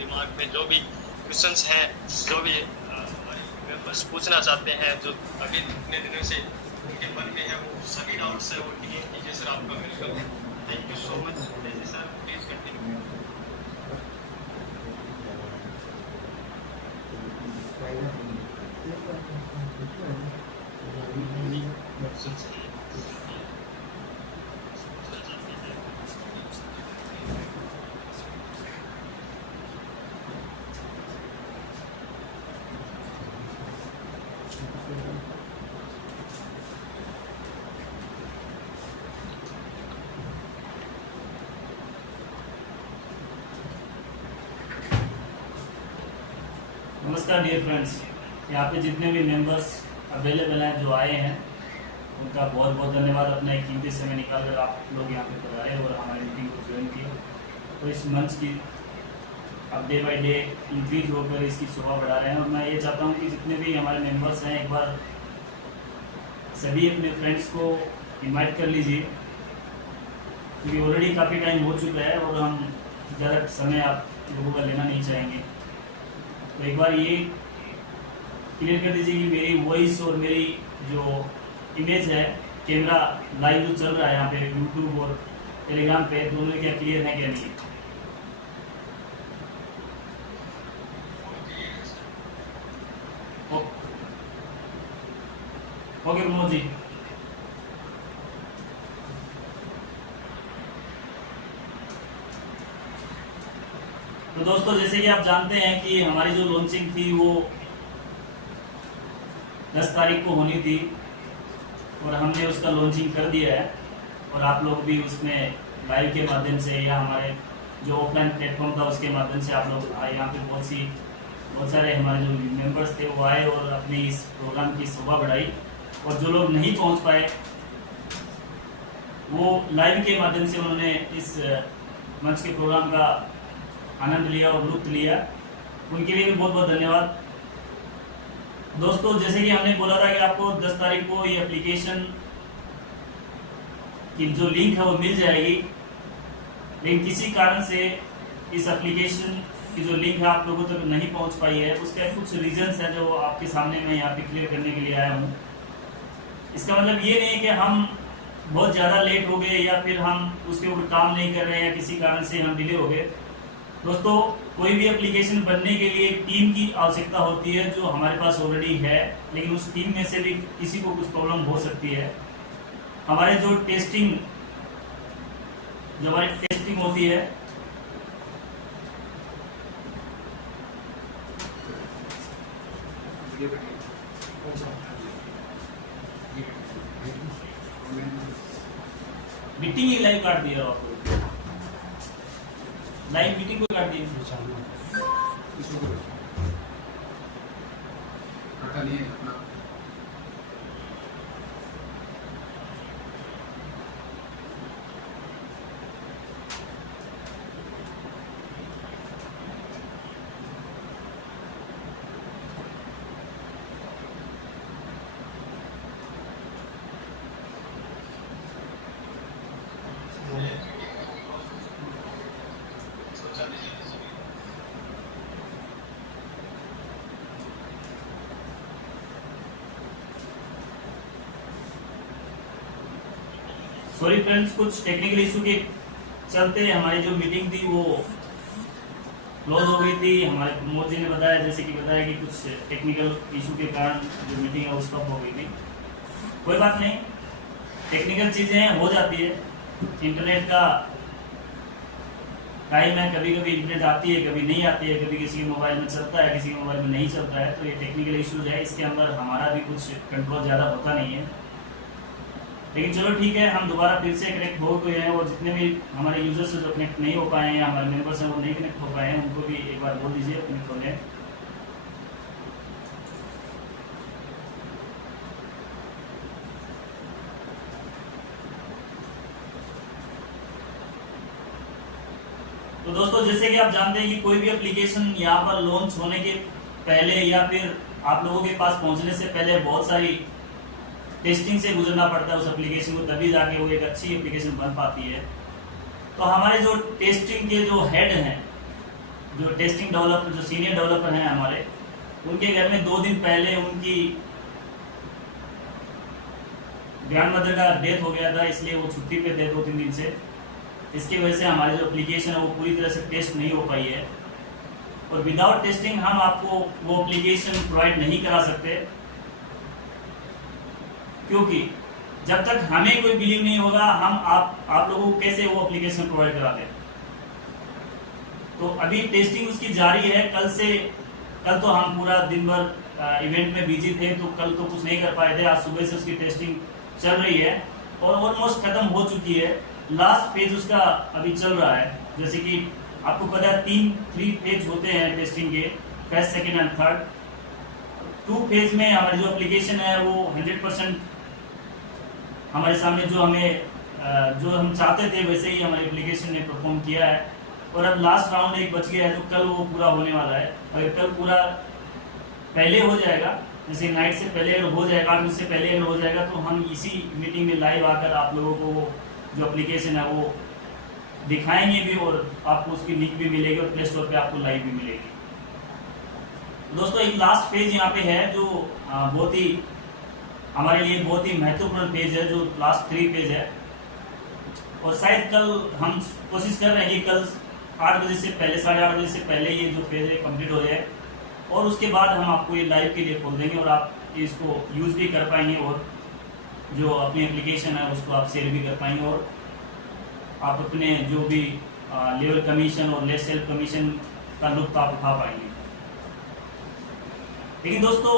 दिमाग में जो भी क्वेश्चंस हैं, जो भी हमारे मेंबर्स पूछना चाहते हैं, जो अभी इतने दिनों से उनके मन में है, वो सभी डाउट्स है वो क्लियर कीजिए सर। आपका वेलकम है। Thank you so much sir, please continue. नमस्कार डियर फ्रेंड्स, यहाँ पे जितने भी मेंबर्स अवेलेबल हैं, जो आए हैं, उनका बहुत बहुत धन्यवाद। अपना एक कीमती समय निकाल कर आप लोग यहाँ पे पधारे और हमारी मीटिंग को ज्वाइन किया। तो इस मंच की अब डे बाय डे इंक्रीज होकर इसकी शोभा बढ़ा रहे हैं। और मैं ये चाहता हूँ कि जितने भी हमारे मेंबर्स हैं, एक बार सभी अपने फ्रेंड्स को इनवाइट कर लीजिए, क्योंकि ऑलरेडी काफ़ी टाइम हो चुका है और हम ज़्यादा समय आप लोगों का लेना नहीं चाहेंगे। तो एक बार ये क्लियर कर दीजिए कि मेरी वॉइस और मेरी जो इमेज है, कैमरा लाइव जो चल रहा है यहाँ पे यूट्यूब और टेलीग्राम पे, दोनों क्या क्लियर है क्या नहीं। ओके प्रमोद जी। तो दोस्तों, जैसे कि आप जानते हैं कि हमारी जो लॉन्चिंग थी वो 10 तारीख को होनी थी और हमने उसका लॉन्चिंग कर दिया है। और आप लोग भी उसमें लाइव के माध्यम से या हमारे जो ऑफलाइन प्लेटफॉर्म था उसके माध्यम से आप लोग आए। यहाँ पे बहुत सारे हमारे जो मेंबर्स थे वो आए और अपनी इस प्रोग्राम की शोभा बढ़ाई। और जो लोग नहीं पहुँच पाए वो लाइव के माध्यम से उन्होंने इस मंच के प्रोग्राम का आनंद लिया और लुत्फ लिया। उनके लिए भी बहुत बहुत धन्यवाद। दोस्तों, जैसे कि हमने बोला था कि आपको 10 तारीख को ये एप्लीकेशन की जो लिंक है वो मिल जाएगी, लेकिन किसी कारण से इस एप्लीकेशन की जो लिंक है आप लोगों तक नहीं पहुंच पाई है। उसके कुछ रीजंस हैं जो आपके सामने मैं यहाँ पे क्लियर करने के लिए आया हूँ। इसका मतलब ये नहीं कि हम बहुत ज़्यादा लेट हो गए या फिर हम उसके ऊपर काम नहीं कर रहे हैं या किसी कारण से हम डिले हो गए। दोस्तों, कोई भी एप्लीकेशन बनने के लिए एक टीम की आवश्यकता होती है जो हमारे पास ऑलरेडी है, लेकिन उस टीम में से भी किसी को कुछ प्रॉब्लम हो सकती है। हमारी टेस्टिंग होती है, मीटिंग ही लाइव काट दिया आपको, लाइव मीटिंग को काट दिया। सॉरी फ्रेंड्स, कुछ टेक्निकल इशू के चलते हमारी जो मीटिंग थी वो क्लोज हो गई थी। हमारे प्रमोद जी ने बताया, जैसे कि बताया कि कुछ टेक्निकल इशू के कारण जो मीटिंग है वो स्टॉप हो गई थी। कोई बात नहीं, टेक्निकल चीज़ें हो जाती है। इंटरनेट का टाइम है, कभी कभी इंटरनेट आती है, कभी नहीं आती है, कभी किसी के मोबाइल में चलता है, किसी के मोबाइल में नहीं चलता है। तो ये टेक्निकल इशूज है, इसके अंदर हमारा भी कुछ कंट्रोल ज़्यादा होता नहीं है। लेकिन चलो ठीक है, हम दोबारा फिर से कनेक्ट हो गए हैं और जितने भी हमारे यूजर्स जो कनेक्ट नहीं हो पाए हैं, हमारे मेंबर्स हैं वो नहीं कनेक्ट हो पाए हैं, उनको भी एक बार बोल दीजिए कनेक्ट हो जाए। तो दोस्तों, जैसे कि आप जानते हैं कि कोई भी एप्लीकेशन यहाँ पर लॉन्च होने के पहले या फिर आप लोगों के पास पहुंचने से पहले बहुत सारी टेस्टिंग से गुजरना पड़ता है उस एप्लीकेशन को, तभी जाके वो एक अच्छी एप्लीकेशन बन पाती है। तो हमारे जो टेस्टिंग के जो हेड हैं, जो टेस्टिंग डेवलपर, जो सीनियर डेवलपर हैं हमारे, उनके घर में 2 दिन पहले उनकी ग्रैंड मदर का डेथ हो गया था, इसलिए वो छुट्टी पे थे 2-3 दिन से। इसकी वजह से हमारी जो एप्लीकेशन है वो पूरी तरह से टेस्ट नहीं हो पाई है, और विदाउट टेस्टिंग हम आपको वो एप्लीकेशन प्रोवाइड नहीं करा सकते, क्योंकि जब तक हमें कोई बिलीव नहीं होगा हम आप लोगों को कैसे वो एप्लीकेशन प्रोवाइड करा दें। तो अभी टेस्टिंग उसकी जारी है। कल तो हम पूरा दिन भर इवेंट में बिजी थे, तो कल तो कुछ नहीं कर पाए थे। आज सुबह से उसकी टेस्टिंग चल रही है और ऑलमोस्ट खत्म हो चुकी है। लास्ट फेज उसका अभी चल रहा है। जैसे कि आपको पता है 3 फेज होते हैं टेस्टिंग के, first, second and third. 2 phase में हमारी जो एप्लीकेशन है वो 100% हमारे सामने जो हम चाहते थे वैसे ही हमारी एप्लीकेशन ने परफॉर्म किया है। और अब लास्ट राउंड एक बच गया है, तो कल वो पूरा होने वाला है। अगर कल पूरा पहले हो जाएगा, जैसे नाइट से पहले अगर हो जाएगा, 8 बजे से पहले अगर हो जाएगा, तो हम इसी मीटिंग में लाइव आकर आप लोगों को जो एप्लीकेशन है वो दिखाएंगे भी, और आपको उसकी लिंक भी मिलेगी और प्ले स्टोर पे आपको लाइव भी मिलेगी। दोस्तों, एक लास्ट पेज यहाँ पे है जो बहुत ही हमारे लिए बहुत ही महत्वपूर्ण पेज है, जो लास्ट 3 पेज है। और शायद कल हम कोशिश कर रहे हैं कि कल 8 बजे से पहले, 8:30 बजे से पहले ये जो पेज है कंप्लीट हो जाए, और उसके बाद हम आपको ये लाइव के लिए खोल देंगे और आप इसको यूज़ भी कर पाएंगे, और जो अपनी एप्लीकेशन है उसको आप शेयर भी कर पाएंगे, और आप अपने जो भी लेवल कमीशन और लेस सेल्फ कमीशन का लुत्फ आप उठा पाएंगे। लेकिन दोस्तों,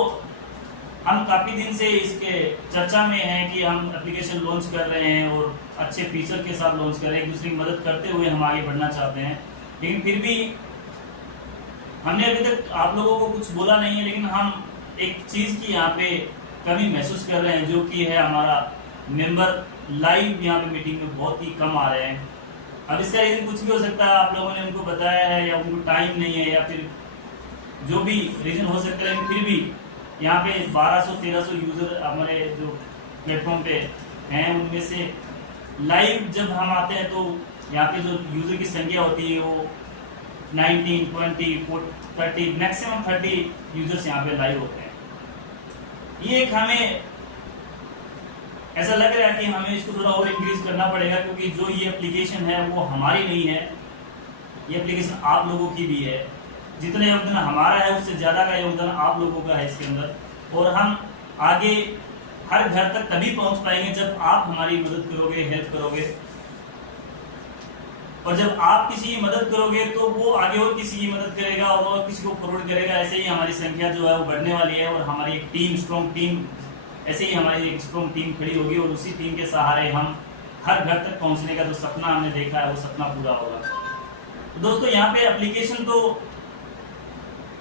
हम काफ़ी दिन से इसके चर्चा में हैं कि हम एप्लीकेशन लॉन्च कर रहे हैं और अच्छे फीचर के साथ लॉन्च कर रहे हैं, एक दूसरे की मदद करते हुए हम आगे बढ़ना चाहते हैं। लेकिन फिर भी हमने अभी तक आप लोगों को कुछ बोला नहीं है, लेकिन हम एक चीज़ की यहाँ पे कमी महसूस कर रहे हैं, जो कि है हमारा मेंबर लाइव यहाँ पे मीटिंग में बहुत ही कम आ रहे हैं। अब इसका रीज़न कुछ भी हो सकता है, आप लोगों ने उनको बताया है या उनको टाइम नहीं है, या फिर जो भी रीज़न हो सकता है। लेकिन फिर भी यहाँ पे 1200-1300 यूज़र हमारे जो प्लेटफॉर्म पे हैं, उनमें से लाइव जब हम आते हैं तो यहाँ पे जो यूज़र की संख्या होती है वो 19, 20, 30, मैक्सिमम 30 यूज़र्स यहाँ पे लाइव होते हैं। ये एक हमें ऐसा लग रहा है कि हमें इसको थोड़ा और इंक्रीज करना पड़ेगा, क्योंकि जो ये एप्लीकेशन है वो हमारी नहीं है, ये एप्लीकेशन आप लोगों की भी है। जितना योगदान हमारा है उससे ज़्यादा का योगदान आप लोगों का है इसके अंदर, और हम आगे हर घर तक तभी पहुंच पाएंगे जब आप हमारी मदद करोगे, हेल्प करोगे। और जब आप किसी की मदद करोगे तो वो आगे और किसी की मदद करेगा और किसी को फॉरवर्ड करेगा। ऐसे ही हमारी संख्या जो है वो बढ़ने वाली है, और हमारी एक टीम, स्ट्रॉन्ग टीम, ऐसे ही हमारी एक स्ट्रॉन्ग टीम खड़ी होगी, और उसी टीम के सहारे हम हर घर तक पहुंचने का जो सपना हमने देखा है वो सपना पूरा होगा। तो दोस्तों, यहाँ पे एप्लीकेशन तो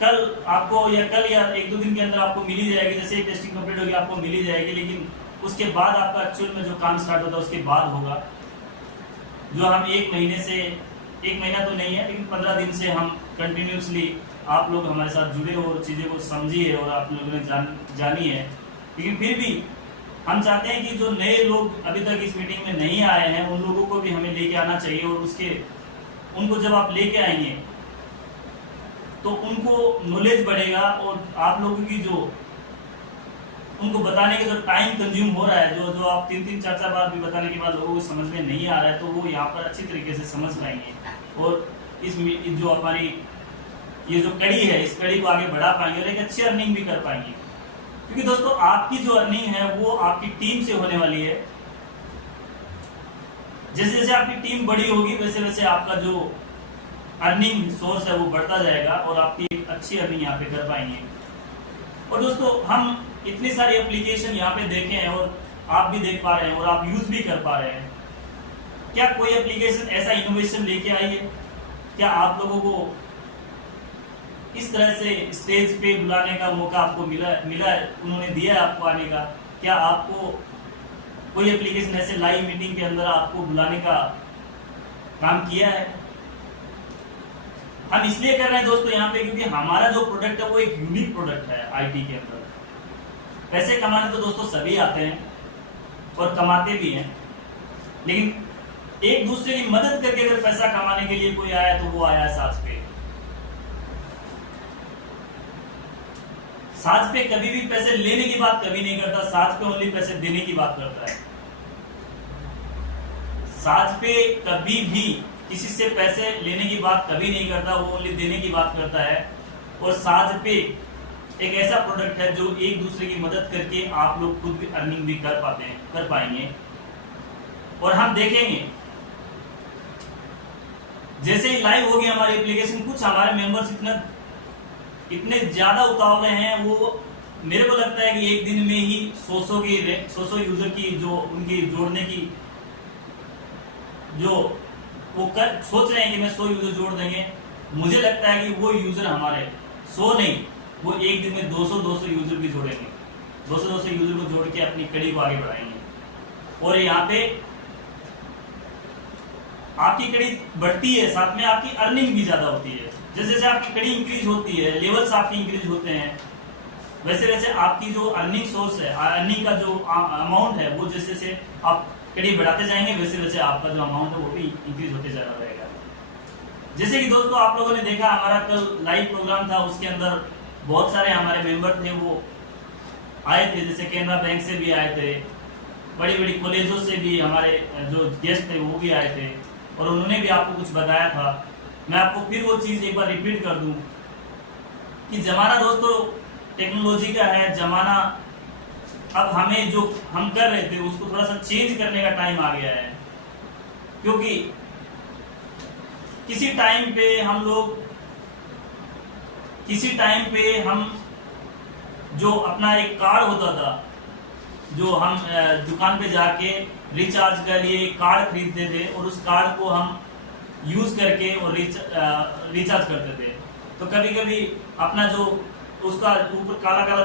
कल आपको या 1-2 दिन के अंदर आपको मिल ही जाएगी। जैसे ही टेस्टिंग कंप्लीट होगी आपको मिल ही जाएगी, लेकिन उसके बाद आपका एक्चुअल में जो काम स्टार्ट होता है उसके बाद होगा। जो हम 1 महीना तो नहीं है, लेकिन 15 दिन से हम कंटिन्यूसली आप लोग हमारे साथ जुड़े हो और चीज़ें को समझिए और आप लोगों ने जानी है। लेकिन फिर भी हम चाहते हैं कि जो नए लोग अभी तक इस मीटिंग में नहीं आए हैं उन लोगों को भी हमें लेके आना चाहिए, और उनको जब आप लेके आएंगे तो उनको नॉलेज बढ़ेगा, और आप लोगों की जो उनको बताने का जो टाइम कंज्यूम हो रहा है, जो आप 3-4 बार भी बताने के बाद लोगों को समझ में नहीं आ रहा है, तो वो यहाँ पर अच्छी तरीके से समझ पाएंगे, और इस जो हमारी ये जो कड़ी है इस कड़ी को आगे बढ़ा पाएंगे और एक अच्छी अर्निंग भी कर पाएंगे। क्योंकि दोस्तों, आपकी जो अर्निंग है वो आपकी टीम से होने वाली है। जैसे जैसे आपकी टीम बड़ी होगी वैसे वैसे आपका जो अर्निंग सोर्स है वो बढ़ता जाएगा, और आपकी एक अच्छी अर्निंग यहाँ पे कर पाएंगे। और दोस्तों, हम इतनी सारी एप्लीकेशन यहाँ पे देखे हैं और आप भी देख पा रहे हैं और आप यूज भी कर पा रहे हैं। क्या कोई एप्लीकेशन ऐसा इनोवेशन लेके आई है? क्या आप लोगों को इस तरह से स्टेज पे बुलाने का मौका आपको मिला है, उन्होंने दिया है आपको आने का? क्या आपको कोई एप्लीकेशन ऐसे लाइव मीटिंग के अंदर आपको बुलाने का काम किया है? हम इसलिए कर रहे हैं दोस्तों यहाँ पे क्योंकि हमारा जो प्रोडक्ट है वो एक यूनिक प्रोडक्ट है आईटी के अंदर। पैसे कमाने तो दोस्तों सभी आते हैं और कमाते भी हैं, लेकिन एक दूसरे की मदद करके अगर पैसा कमाने के लिए कोई आया तो वो आया है साथ पे। साज पे कभी भी पैसे लेने की बात कभी नहीं करता, साज पे ओनली पैसे देने की बात करता है। साज पे कभी भी किसी से पैसे लेने की बात कभी नहीं करता, वो ओनली देने की बात करता है। और साज पे एक ऐसा प्रोडक्ट है जो एक दूसरे की मदद करके आप लोग खुद भी अर्निंग भी कर पाएंगे। और हम देखेंगे जैसे ही लाइव होगी हमारी एप्लीकेशन, कुछ हमारे मेंबर्स इतने ज्यादा उतावले हैं, वो मेरे को लगता है कि एक दिन में ही 100 यूजर की जो उनकी जोड़ने की जो वो सोच रहे हैं कि मैं 100 यूजर जोड़ देंगे। मुझे लगता है कि वो यूजर हमारे 100 नहीं, वो एक दिन में 200 यूजर भी जोड़ेंगे, 200 यूजर को जोड़ के अपनी कड़ी को आगे बढ़ाएंगे। और यहाँ पे आपकी कड़ी बढ़ती है, साथ में आपकी अर्निंग भी ज्यादा होती है। जैसे जैसे आपकी कड़ी इंक्रीज होती है, लेवल्स आपकी इंक्रीज होते हैं, वैसे वैसे आपकी जो अर्निंग सोर्स है, अर्निंग का जो अमाउंट है, वो जैसे जैसे आप कड़ी बढ़ाते जाएंगे वैसे वैसे आपका जो अमाउंट है वो भी इंक्रीज होते जा रहेगा। जैसे कि दोस्तों आप लोगों ने देखा हमारा कल लाइव प्रोग्राम था, उसके अंदर बहुत सारे हमारे मेंबर थे, वो आए थे। जैसे कैनरा बैंक से भी आए थे, बड़ी बड़ी कॉलेजों से भी हमारे जो गेस्ट थे वो भी आए थे, और उन्होंने भी आपको कुछ बताया था। मैं आपको फिर वो चीज एक बार रिपीट कर दूं कि जमाना दोस्तों टेक्नोलॉजी का है, जमाना अब हमें जो हम कर रहे थे उसको थोड़ा सा चेंज करने का टाइम आ गया है। क्योंकि किसी टाइम पे हम जो अपना एक कार्ड होता था, जो हम दुकान पे जाके रिचार्ज के लिए कार्ड खरीदते थे और उस कार्ड को हम यूज करके और रिचार्ज करते थे। तो कभी कभी अपना जो उसका ऊपर काला काला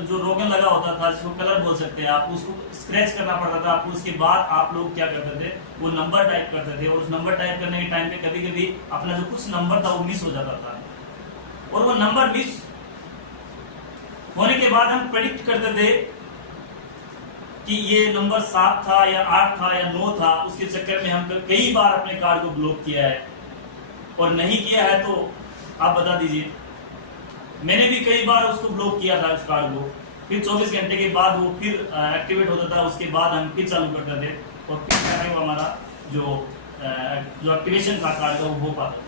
जो रोगन लगा होता था, जिसको कलर बोल सकते हैं आप, उसको स्क्रैच करना पड़ता था आपको। उसके बाद आप लोग क्या करते थे, वो नंबर टाइप करते थे, और उस नंबर टाइप करने के टाइम पे कभी कभी अपना जो कुछ नंबर था वो मिस हो जाता था, और वो नंबर मिस होने के बाद हम प्रेडिक्ट करते थे कि ये नंबर 7 था या 8 था या 9 था। उसके चक्कर में हम कई बार अपने कार्ड को ब्लॉक किया है, और नहीं किया है तो आप बता दीजिए। मैंने भी कई बार उसको ब्लॉक किया था उस कार्ड को, फिर 24 घंटे के बाद वो फिर एक्टिवेट होता था, उसके बाद हम फिर चालू करते थे, और फिर वो हमारा जो एक्टिवेशन था कार्ड का वो हो पाता था।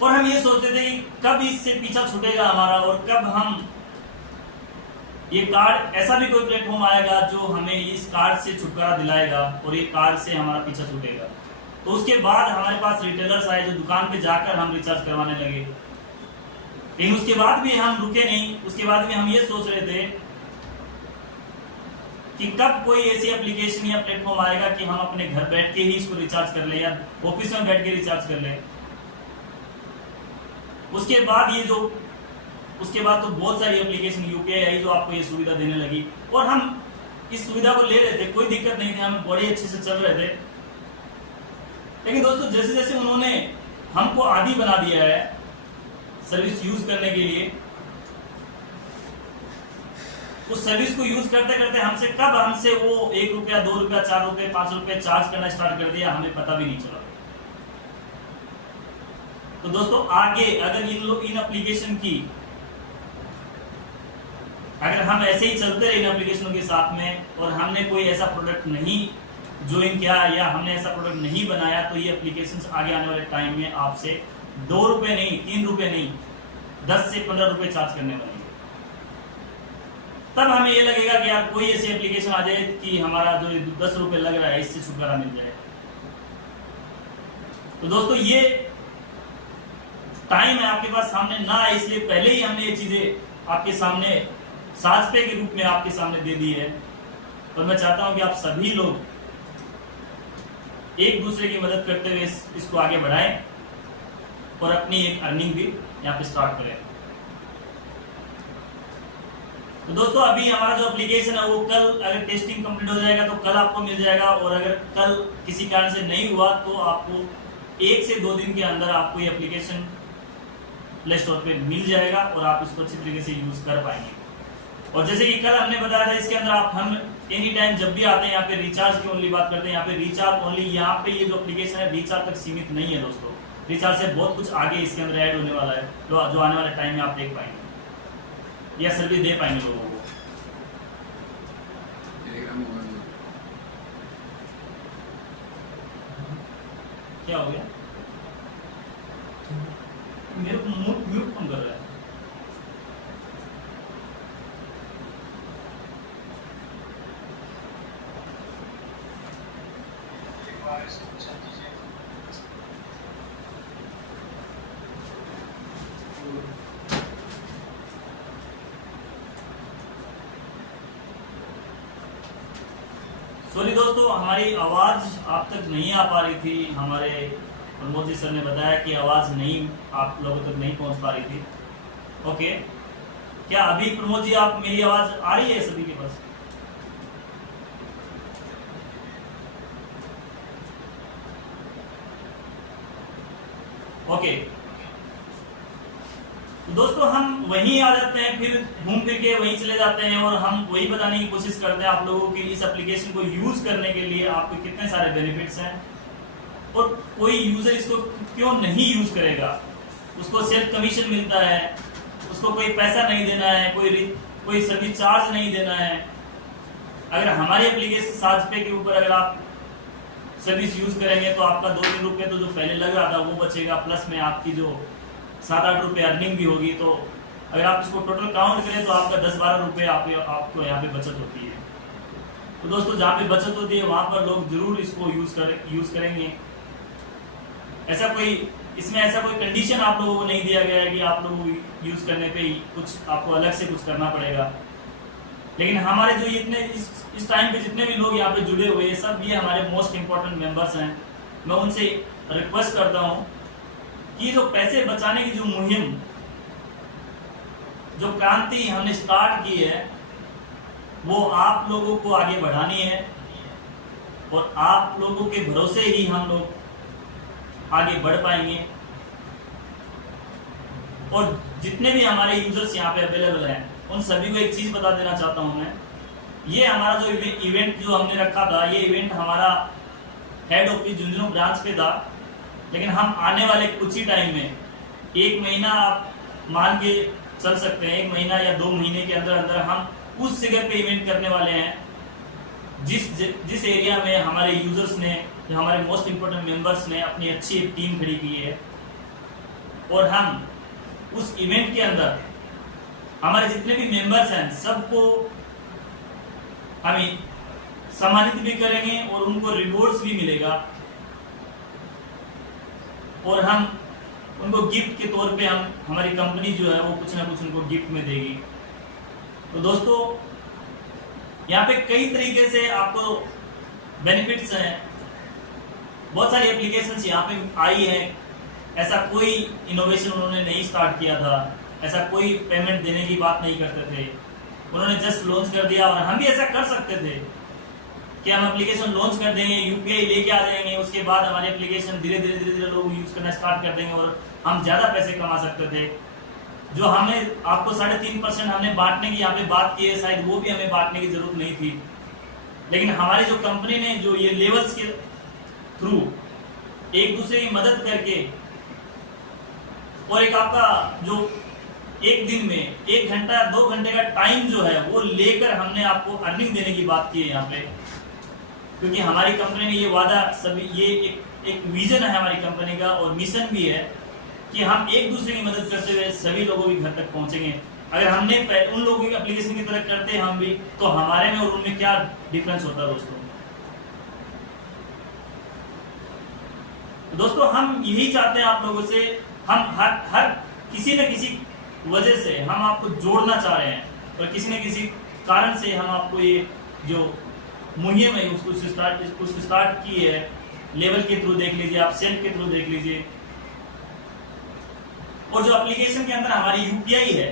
और हम ये सोचते थे कि कब इससे पीछा छूटेगा हमारा, और कब हम ये कार्ड, ऐसा भी कोई प्लेटफॉर्म आएगा जो हमें इस कार्ड से छुटकारा दिलाएगा और ये कार्ड से हमारा पीछा छूटेगा। तो उसके बाद हमारे पास रिटेलर्स आए जो दुकान पे जाकर हम रिचार्ज करवाने लगे। लेकिन उसके बाद भी हम रुके नहीं, उसके बाद भी हम ये सोच रहे थे कि कब कोई ऐसी एप्लीकेशन या प्लेटफॉर्म आएगा कि हम अपने घर बैठ के ही इसको रिचार्ज कर ले, या ऑफिस में बैठ के रिचार्ज कर ले। उसके बाद तो बहुत सारी एप्लीकेशन यूपीआई आई जो आपको ये सुविधा देने लगी, और हम इस सुविधा को ले रहे थे, कोई दिक्कत नहीं थी, हम बड़े अच्छे से चल रहे थे। लेकिन दोस्तों जैसे जैसे उन्होंने हमको आदी बना दिया है सर्विस यूज करने के लिए, उस सर्विस को यूज करते करते हमसे वो 1 रुपया 2 रुपया 4 रुपये 5 रुपये चार्ज करना स्टार्ट कर दिया, हमें पता भी नहीं चला। तो दोस्तों आगे अगर इन एप्लीकेशन की, अगर हम ऐसे ही चलते रहे इन एप्लीकेशनों के साथ में, और हमने कोई ऐसा प्रोडक्ट नहीं ज्वाइन किया या हमने ऐसा प्रोडक्ट नहीं बनाया, तो ये एप्लीकेशंस आगे आने वाले टाइम में आपसे 2 रुपए नहीं, 3 रुपए नहीं, 10 से 15 रुपए चार्ज करने वालेंगे। तब हमें ये लगेगा कि यार कोई ऐसी एप्लीकेशन आ जाए कि हमारा जो 10 रुपए लग रहा है इससे छुटकारा मिल जाए। तो दोस्तों ये टाइम है आपके पास सामने ना है, इसलिए पहले ही हमने ये चीजें आपके सामने साज पे के रूप में आपके सामने दे दी है। और मैं चाहता हूं कि आप सभी लोग एक दूसरे की मदद करते हुए इसको आगे बढ़ाएं और अपनी एक अर्निंग भी यहाँ पे स्टार्ट करें। तो दोस्तों अभी हमारा जो एप्लीकेशन है वो कल अगर टेस्टिंग कंप्लीट हो जाएगा तो कल आपको मिल जाएगा, और अगर कल किसी कारण से नहीं हुआ तो आपको 1 से 2 दिन के अंदर आपको ये एप्लीकेशन प्ले स्टोर पे मिल जाएगा और आप इसको अच्छी तरीके से यूज कर पाएंगे। और जैसे कि कल हमने बताया था, इसके अंदर हम एनी टाइम जब भी आते हैं यहाँ पे रिचार्ज की ओनली बात करते हैं। यहाँ पे रिचार्ज ओनली, यहाँ पे ये जो एप्लीकेशन है रिचार्ज तक सीमित नहीं है दोस्तों, रिचार्ज से बहुत कुछ आगे इसके अंदर ऐड होने वाला है, जो आने वाले टाइम में आप देख पाएंगे। या सर्विस दे पाएंगे लोगों को? क्या हो गया? मेरे को म्यूट कौन कर रहा है? सॉरी दोस्तों, हमारी आवाज आप तक नहीं आ पा रही थी। हमारे प्रमोद जी सर ने बताया कि आवाज नहीं, आप लोगों तक नहीं पहुंच पा रही थी। ओके, क्या अभी प्रमोद जी आप मेरी आवाज आ रही है सभी के पास? ओके, तो दोस्तों हम वहीं आ जाते हैं, फिर घूम फिर के वहीं चले जाते हैं और हम वही बताने की कोशिश करते हैं आप लोगों की इस एप्लीकेशन को यूज करने के लिए आपको कितने सारे बेनिफिट्स हैं और कोई यूजर इसको क्यों नहीं यूज करेगा। उसको सेल्फ कमीशन मिलता है, उसको कोई पैसा नहीं देना है, कोई सर्विस चार्ज नहीं देना है। अगर हमारी एप्लीकेशन साजपे के ऊपर अगर आप सर्विस यूज करेंगे तो आपका 2-3 रुपए तो जो पहले लग रहा था वो बचेगा, प्लस में आपकी जो 7-8 रुपए अर्निंग भी होगी। तो अगर आप इसको टोटल काउंट करें तो आपका 10-12 रुपए आपको यहाँ पे बचत होती है। तो दोस्तों जहाँ पे बचत होती है वहां पर लोग जरूर इसको यूज करेंगे। ऐसा कोई इसमें ऐसा कोई कंडीशन आप लोगों को नहीं दिया गया है कि आप लोगों को यूज करने पे ही कुछ आपको अलग से कुछ करना पड़ेगा। लेकिन हमारे जो इतने इस टाइम पे जितने भी लोग यहाँ पे जुड़े हुए हैं सब ये हमारे मोस्ट इंपॉर्टेंट मेंबर्स हैं। मैं उनसे रिक्वेस्ट करता हूँ कि जो पैसे बचाने की जो मुहिम, जो क्रांति हमने स्टार्ट की है वो आप लोगों को आगे बढ़ानी है और आप लोगों के भरोसे ही हम लोग आगे बढ़ पाएंगे। और जितने भी हमारे यूजर्स यहाँ पे अवेलेबल हैं उन सभी को एक चीज बता देना चाहता हूं मैं, ये हमारा जो इवेंट जो हमने रखा था, ये इवेंट हमारा हेड ऑफिस झुंझुनू ब्रांच पे था। लेकिन हम आने वाले कुछ ही टाइम में, 1 महीना आप मान के चल सकते हैं, 1 महीना या 2 महीने के अंदर अंदर हम उस जगह पे इवेंट करने वाले हैं जिस एरिया में हमारे यूजर्स ने, हमारे मोस्ट इंपोर्टेंट मेंबर्स ने अपनी अच्छी एक टीम खड़ी की है। और हम उस इवेंट के अंदर हमारे जितने भी मेंबर्स हैं सबको हम सम्मानित भी करेंगे और उनको रिवॉर्ड्स भी मिलेगा और हम उनको गिफ्ट के तौर पे हमारी कंपनी जो है वो कुछ ना कुछ उनको गिफ्ट में देगी। तो दोस्तों यहाँ पे कई तरीके से आपको बेनिफिट्स हैं, बहुत सारी एप्लीकेशंस यहाँ पे आई हैं। ऐसा कोई इनोवेशन उन्होंने नहीं स्टार्ट किया था, ऐसा कोई पेमेंट देने की बात नहीं करते थे, उन्होंने जस्ट लॉन्च कर दिया। और हम भी ऐसा कर सकते थे कि हम एप्लीकेशन लॉन्च कर देंगे, यूपीआई लेके आ जाएंगे, उसके बाद हमारी एप्लीकेशन धीरे धीरे लोग यूज करना स्टार्ट कर देंगे और हम ज्यादा पैसे कमा सकते थे। जो हमने आपको 3.5% हमने बांटने की यहाँ पे बात की है, शायद वो भी हमें बांटने की जरूरत नहीं थी। लेकिन हमारी जो कंपनी ने जो ये लेवल्स के थ्रू एक दूसरे की मदद करके और एक आपका जो एक दिन में 1 घंटा 2 घंटे का टाइम जो है वो लेकर हमने आपको अर्निंग देने की बात की है यहाँ पे। क्योंकि हमारी कंपनी ने ये वादा सभी, ये एक विजन है हमारी कंपनी का और मिशन भी है कि हम एक दूसरे की मदद करते हुए सभी लोगों के घर तक पहुंचेंगे। अगर हमने उन लोगों की एप्लीकेशन की तरह करते हम भी, तो हमारे में और उनमें क्या डिफरेंस होता है दोस्तों। दोस्तों हम यही चाहते हैं आप लोगों से, हम हर किसी न किसी वजह से हम आपको जोड़ना चाह रहे हैं और किसी न किसी कारण से हम आपको ये जो मुहिम है उसको स्टार्ट की है। लेवल के थ्रू देख लीजिए, आप सेल्फ के थ्रू देख लीजिए। और जो एप्लीकेशन के अंदर हमारी यूपीआई है,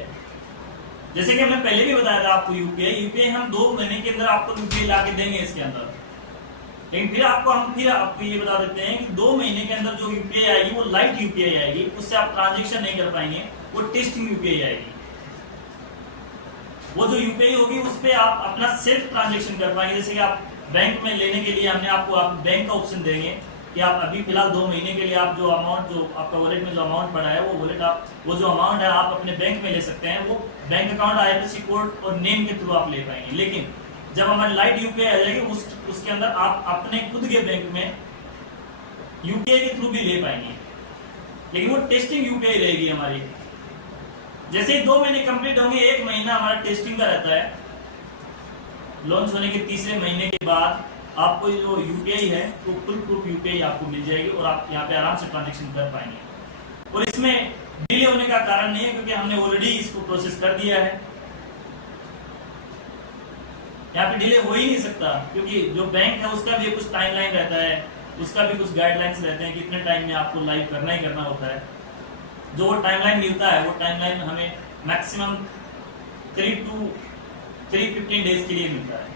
जैसे कि हमने पहले भी बताया था आपको, यूपीआई हम 2 महीने के अंदर आपको यूपीआई ला के देंगे इसके अंदर। लेकिन फिर आपको ये बता देते हैं कि 2 महीने के अंदर जो यूपीआई आएगी वो लाइट यूपीआई आएगी, उससे आप ट्रांजेक्शन नहीं कर पाएंगे, वो टेस्टिंग यूपीआई आएगी। वो जो यूपीआई होगी उस पर आप अपना सेल्फ ट्रांजेक्शन कर पाएंगे। जैसे कि आप बैंक में लेने के लिए हमने आपको बैंक का ऑप्शन देंगे कि आप अभी फिलहाल 2 महीने के लिए आप जो अमाउंट, जो आपका वॉलेट में जो अमाउंट पड़ा है, वो जो अमाउंट है आप अपने बैंक में ले सकते हैं। वो बैंक अकाउंट IFSC कोड और नेम के थ्रू आप ले पाएंगे। लेकिन जब हमारी लाइट UPI आ जाएगी उसके अंदर आप अपने खुद के बैंक में UPI के थ्रू भी ले पाएंगे, लेकिन वो टेस्टिंग UPI रहेगी हमारी। जैसे ही 2 महीने कंप्लीट होंगे, 1 महीना हमारा टेस्टिंग का रहता है। लॉन्च होने के तीसरे महीने के बाद आपको जो UPI है वो फुल प्रूफ UPI आपको मिल जाएगी और आप यहाँ पे आराम से ट्रांजेक्शन कर पाएंगे। और इसमें डिले होने का कारण नहीं है, क्योंकि हमने ऑलरेडी इसको प्रोसेस कर दिया है। यहाँ पे डिले हो ही नहीं सकता, क्योंकि जो बैंक है उसका भी कुछ टाइमलाइन रहता है, उसका भी कुछ गाइडलाइंस रहते हैं कि इतने टाइम में आपको लाइव करना ही करना होता है। जो वो टाइमलाइन मिलता है, वो टाइमलाइन हमें मैक्सिमम 3 to 315 डेज के लिए मिलता है।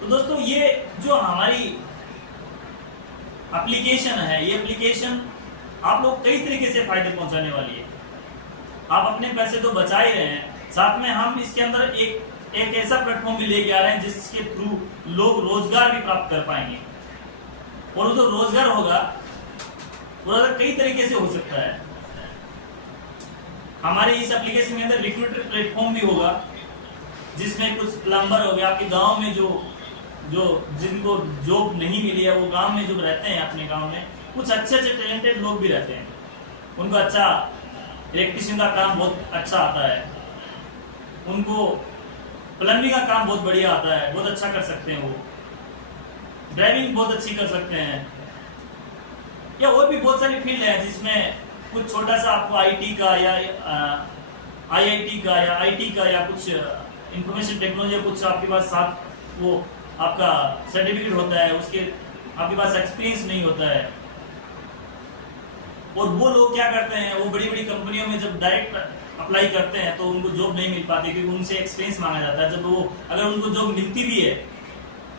तो दोस्तों, ये जो हमारी एप्लीकेशन है, ये एप्लीकेशन आप लोग कई तरीके से फायदे पहुंचाने वाली है। आप अपने पैसे तो बचा ही रहे हैं, साथ में हम इसके अंदर एक ऐसा प्लेटफॉर्म भी लेके आ रहे हैं जिसके थ्रू लोग रोजगार भी प्राप्त कर पाएंगे। और वो जो रोजगार होगा वो कई तरीके से हो सकता है। हमारे इस एप्लीकेशन के अंदर रिक्रूटर प्लेटफॉर्म भी होगा, जिसमें कुछ प्लम्बर हो गया, आपके गांव में जो जिनको जॉब नहीं मिली है, वो गांव में जो रहते हैं, अपने गांव में कुछ अच्छे टैलेंटेड लोग भी रहते हैं। उनको अच्छा इलेक्ट्रिशियन का काम बहुत अच्छा आता है, उनको प्लम्बिंग का काम बहुत बढ़िया आता है, बहुत अच्छा कर सकते हैं, वो ड्राइविंग बहुत अच्छी कर सकते हैं, या और भी बहुत सारी फील्ड है जिसमें कुछ छोटा सा आपको IT का या IIT का या IT का या कुछ इंफॉर्मेशन टेक्नोलॉजी, कुछ आपके पास साथ वो आपका सर्टिफिकेट होता है, उसके आपके पास एक्सपीरियंस नहीं होता है। और वो लोग क्या करते हैं, वो बड़ी बड़ी कंपनियों में जब डायरेक्ट अप्लाई करते हैं तो उनको जॉब नहीं मिल पाती, क्योंकि उनसे एक्सपीरियंस मांगा जाता है। जब वो अगर उनको जॉब मिलती भी है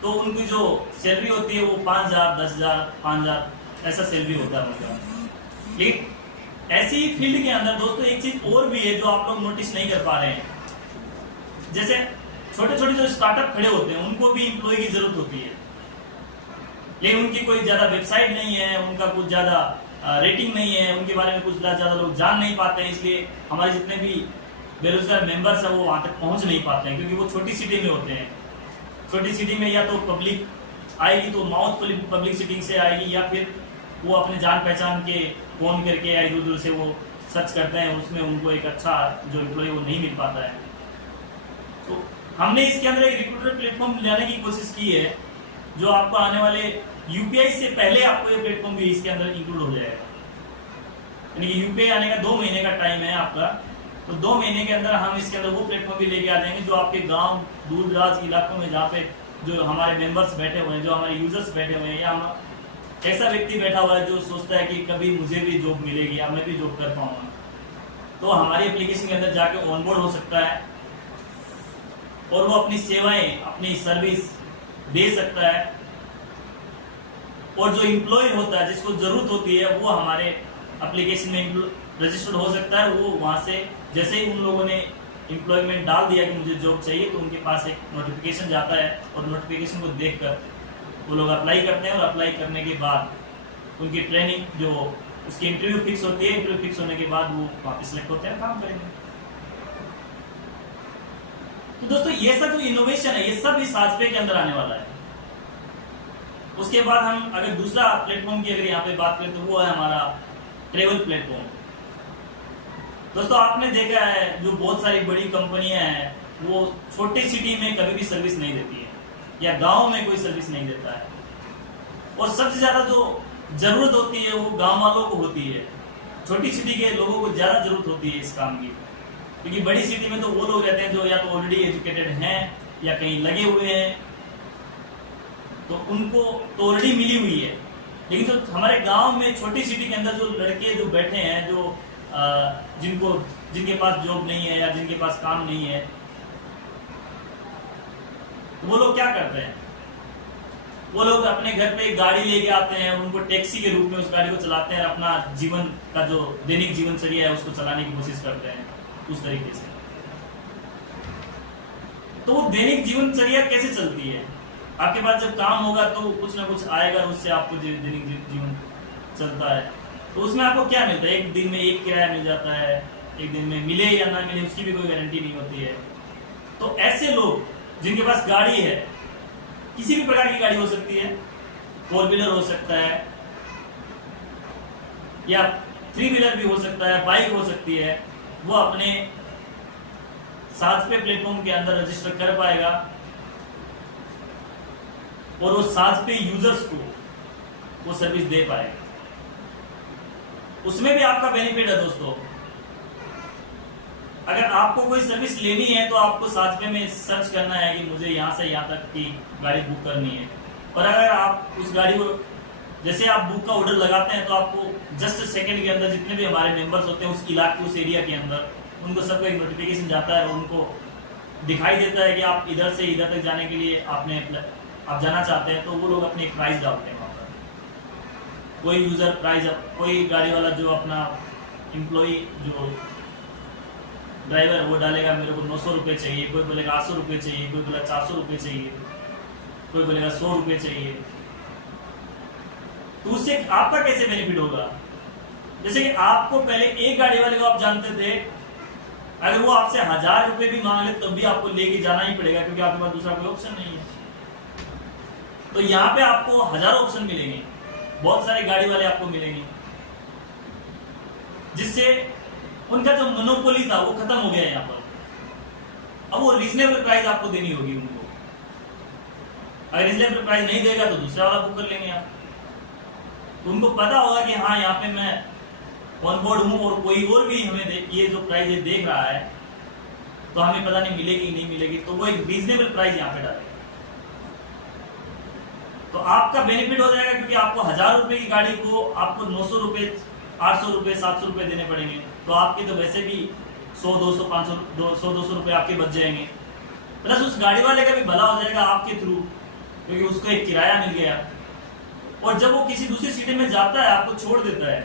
तो उनकी जो सैलरी होती है वो 5,000, 10,000, 5,000 ऐसा सैलरी होता है उनका। लेकिन ऐसी फील्ड के अंदर दोस्तों एक चीज और भी है जो आप लोग नोटिस नहीं कर पा रहे हैं। जैसे छोटे छोटे जो स्टार्टअप खड़े होते हैं, उनको भी एम्प्लॉय की जरूरत होती है, लेकिन उनकी कोई ज्यादा वेबसाइट नहीं है, उनका कुछ ज्यादा रेटिंग नहीं है, उनके बारे में कुछ ज्यादा लोग जान नहीं पाते हैं। इसलिए हमारे जितने भी बेरोजगार मेंबर्स हैं वो वहां तक पहुंच नहीं पाते हैं, क्योंकि वो छोटी सिटी में होते हैं। छोटी सिटी में या तो पब्लिक आएगी तो माउथ पब्लिसिटी से आएगी, या फिर वो अपने जान पहचान के फोन करके या इधर उधर से वो सर्च करते हैं, उसमें उनको एक अच्छा जो एम्प्लॉय वो नहीं मिल पाता है। तो हमने इसके अंदर एक रिक्रूटर प्लेटफॉर्म लाने की कोशिश की है, जो आपको आने वाले UPI से पहले आपको ये प्लेटफॉर्म भी इसके अंदर इंक्लूड हो जाएगा। यानी कि UPI आने का 2 महीने का टाइम है आपका, तो 2 महीने के अंदर हम इसके अंदर वो प्लेटफॉर्म भी लेके आ जाएंगे जो आपके गांव दूर दराज इलाकों में, जहाँ पे जो हमारे मेंबर्स बैठे हुए हैं, जो हमारे यूजर्स बैठे हुए हैं, या हम ऐसा व्यक्ति बैठा हुआ है जो सोचता है कि कभी मुझे भी जॉब मिलेगी या मैं भी जॉब कर पाऊंगा, तो हमारी एप्लीकेशन के अंदर जाके ऑनबोर्ड हो सकता है और वो अपनी सेवाएं, अपनी सर्विस दे सकता है। और जो एम्प्लॉय होता है, जिसको जरूरत होती है, वो हमारे एप्लीकेशन में रजिस्टर्ड हो सकता है। वो वहां से जैसे ही उन लोगों ने एम्प्लॉयमेंट डाल दिया कि मुझे जॉब चाहिए, तो उनके पास एक नोटिफिकेशन जाता है और नोटिफिकेशन को देखकर वो लोग अप्लाई करते हैं। और अप्लाई करने के बाद उनकी ट्रेनिंग, जो उसकी इंटरव्यू फिक्स होती है, इंटरव्यू फिक्स होने के बाद वो वापस सिलेक्ट होते हैं, काम करेंगे। तो दोस्तों, ये सब जो इनोवेशन है, ये सब इस आजपे के अंदर आने वाला है। उसके बाद हम अगर दूसरा प्लेटफॉर्म की अगर यहाँ पे बात करें तो वो है हमारा ट्रेवल प्लेटफॉर्म। दोस्तों, आपने देखा है जो बहुत सारी बड़ी कंपनियां हैं, वो छोटी सिटी में कभी भी सर्विस नहीं देती है, या गांव में कोई सर्विस नहीं देता है। और सबसे ज्यादा जो जरूरत होती है वो गांव वालों को होती है। छोटी सिटी के लोगों को ज्यादा जरूरत होती है इस काम की, क्योंकि बड़ी सिटी में तो वो लोग रहते हैं जो या तो ऑलरेडी एजुकेटेड हैं या कहीं लगे हुए हैं, तो उनको तो ऑलरेडी मिली हुई है। लेकिन जो हमारे गांव में छोटी सिटी के अंदर जो लड़के जो बैठे हैं, जो जिनके पास जॉब नहीं है या जिनके पास काम नहीं है, तो वो लोग क्या करते हैं, वो लोग अपने घर पे एक गाड़ी लेके आते हैं, उनको टैक्सी के रूप में उस गाड़ी को चलाते हैं, अपना जीवन का जो दैनिक जीवनचर्या है उसको चलाने की कोशिश करते हैं उस तरीके से। तो वो दैनिक जीवनचर्या कैसे चलती है, आपके पास जब काम होगा तो कुछ ना कुछ आएगा, उससे आपको दैनिक जीवन चलता है। तो उसमें आपको क्या मिलता है? एक दिन में एक किराया मिल जाता है, एक दिन में मिले या ना मिले उसकी भी कोई गारंटी नहीं होती है। तो ऐसे लोग जिनके पास गाड़ी है, किसी भी प्रकार की गाड़ी हो सकती है, 4 व्हीलर हो सकता है या 3 व्हीलर भी हो सकता है, बाइक हो सकती है, वो अपने साजपे प्लेटफॉर्म के अंदर रजिस्टर कर पाएगा और वो साजपे यूजर्स को वो सर्विस दे पाएगा। उसमें भी आपका बेनिफिट है दोस्तों। अगर आपको कोई सर्विस लेनी है तो आपको साजपे में सर्च करना है कि मुझे यहां से यहां तक की गाड़ी बुक करनी है। और अगर आप उस गाड़ी को जैसे आप बुक का ऑर्डर लगाते हैं तो आपको जस्ट सेकंड के अंदर जितने भी हमारे मेंबर्स होते हैं उस इलाके, उस एरिया के अंदर, उनको सबको एक नोटिफिकेशन जाता है, उनको दिखाई देता है कि आप इधर से इधर तक जाने के लिए आप जाना चाहते हैं। तो वो लोग अपने एक प्राइस डालते हैं वहाँ पर। कोई यूजर प्राइस, कोई गाड़ी वाला जो अपना एम्प्लॉय जो ड्राइवर वो डालेगा मेरे को 900 रुपये चाहिए, कोई बोलेगा 800 रुपये चाहिए, कोई बोलेगा 400 रुपये चाहिए, कोई बोलेगा 100 रुपये चाहिए। तो उससे आपका कैसे बेनिफिट होगा? जैसे कि आपको पहले एक गाड़ी वाले को आप जानते थे, अगर वो आपसे 1000 रुपये भी मांग ले तो भी आपको लेके जाना ही पड़ेगा, क्योंकि आपके पास दूसरा कोई ऑप्शन नहीं है। तो यहाँ पे आपको 1000 ऑप्शन मिलेंगे, बहुत सारे गाड़ी वाले आपको मिलेंगे, जिससे उनका जो मोनोपोली था वो खत्म हो गया है यहाँ पर। अब वो रीजनेबल प्राइस आपको देनी होगी उनको। अगर रीजनेबल प्राइस नहीं देगा तो दूसरा वाला बुक कर लेंगे आप। तो उनको पता होगा कि हाँ यहाँ पे मैं ऑन बोर्ड हूँ और कोई और भी हमें ये जो प्राइस ये देख रहा है तो हमें पता नहीं मिलेगी नहीं मिलेगी, तो वो एक रीजनेबल प्राइस यहाँ पे डालेगा। तो आपका बेनिफिट हो जाएगा, क्योंकि आपको 1000 रुपए की गाड़ी को आपको 900 रुपए, 800 रुपए, 700 रुपए देने पड़ेंगे। तो आपके तो वैसे भी 100, 200, 500, 200 रुपए आपके बच जाएंगे। प्लस उस गाड़ी वाले का भी भला हो जाएगा आपके थ्रू, क्योंकि उसको एक किराया मिल गया। और जब वो किसी दूसरी सिटी में जाता है, आपको छोड़ देता है,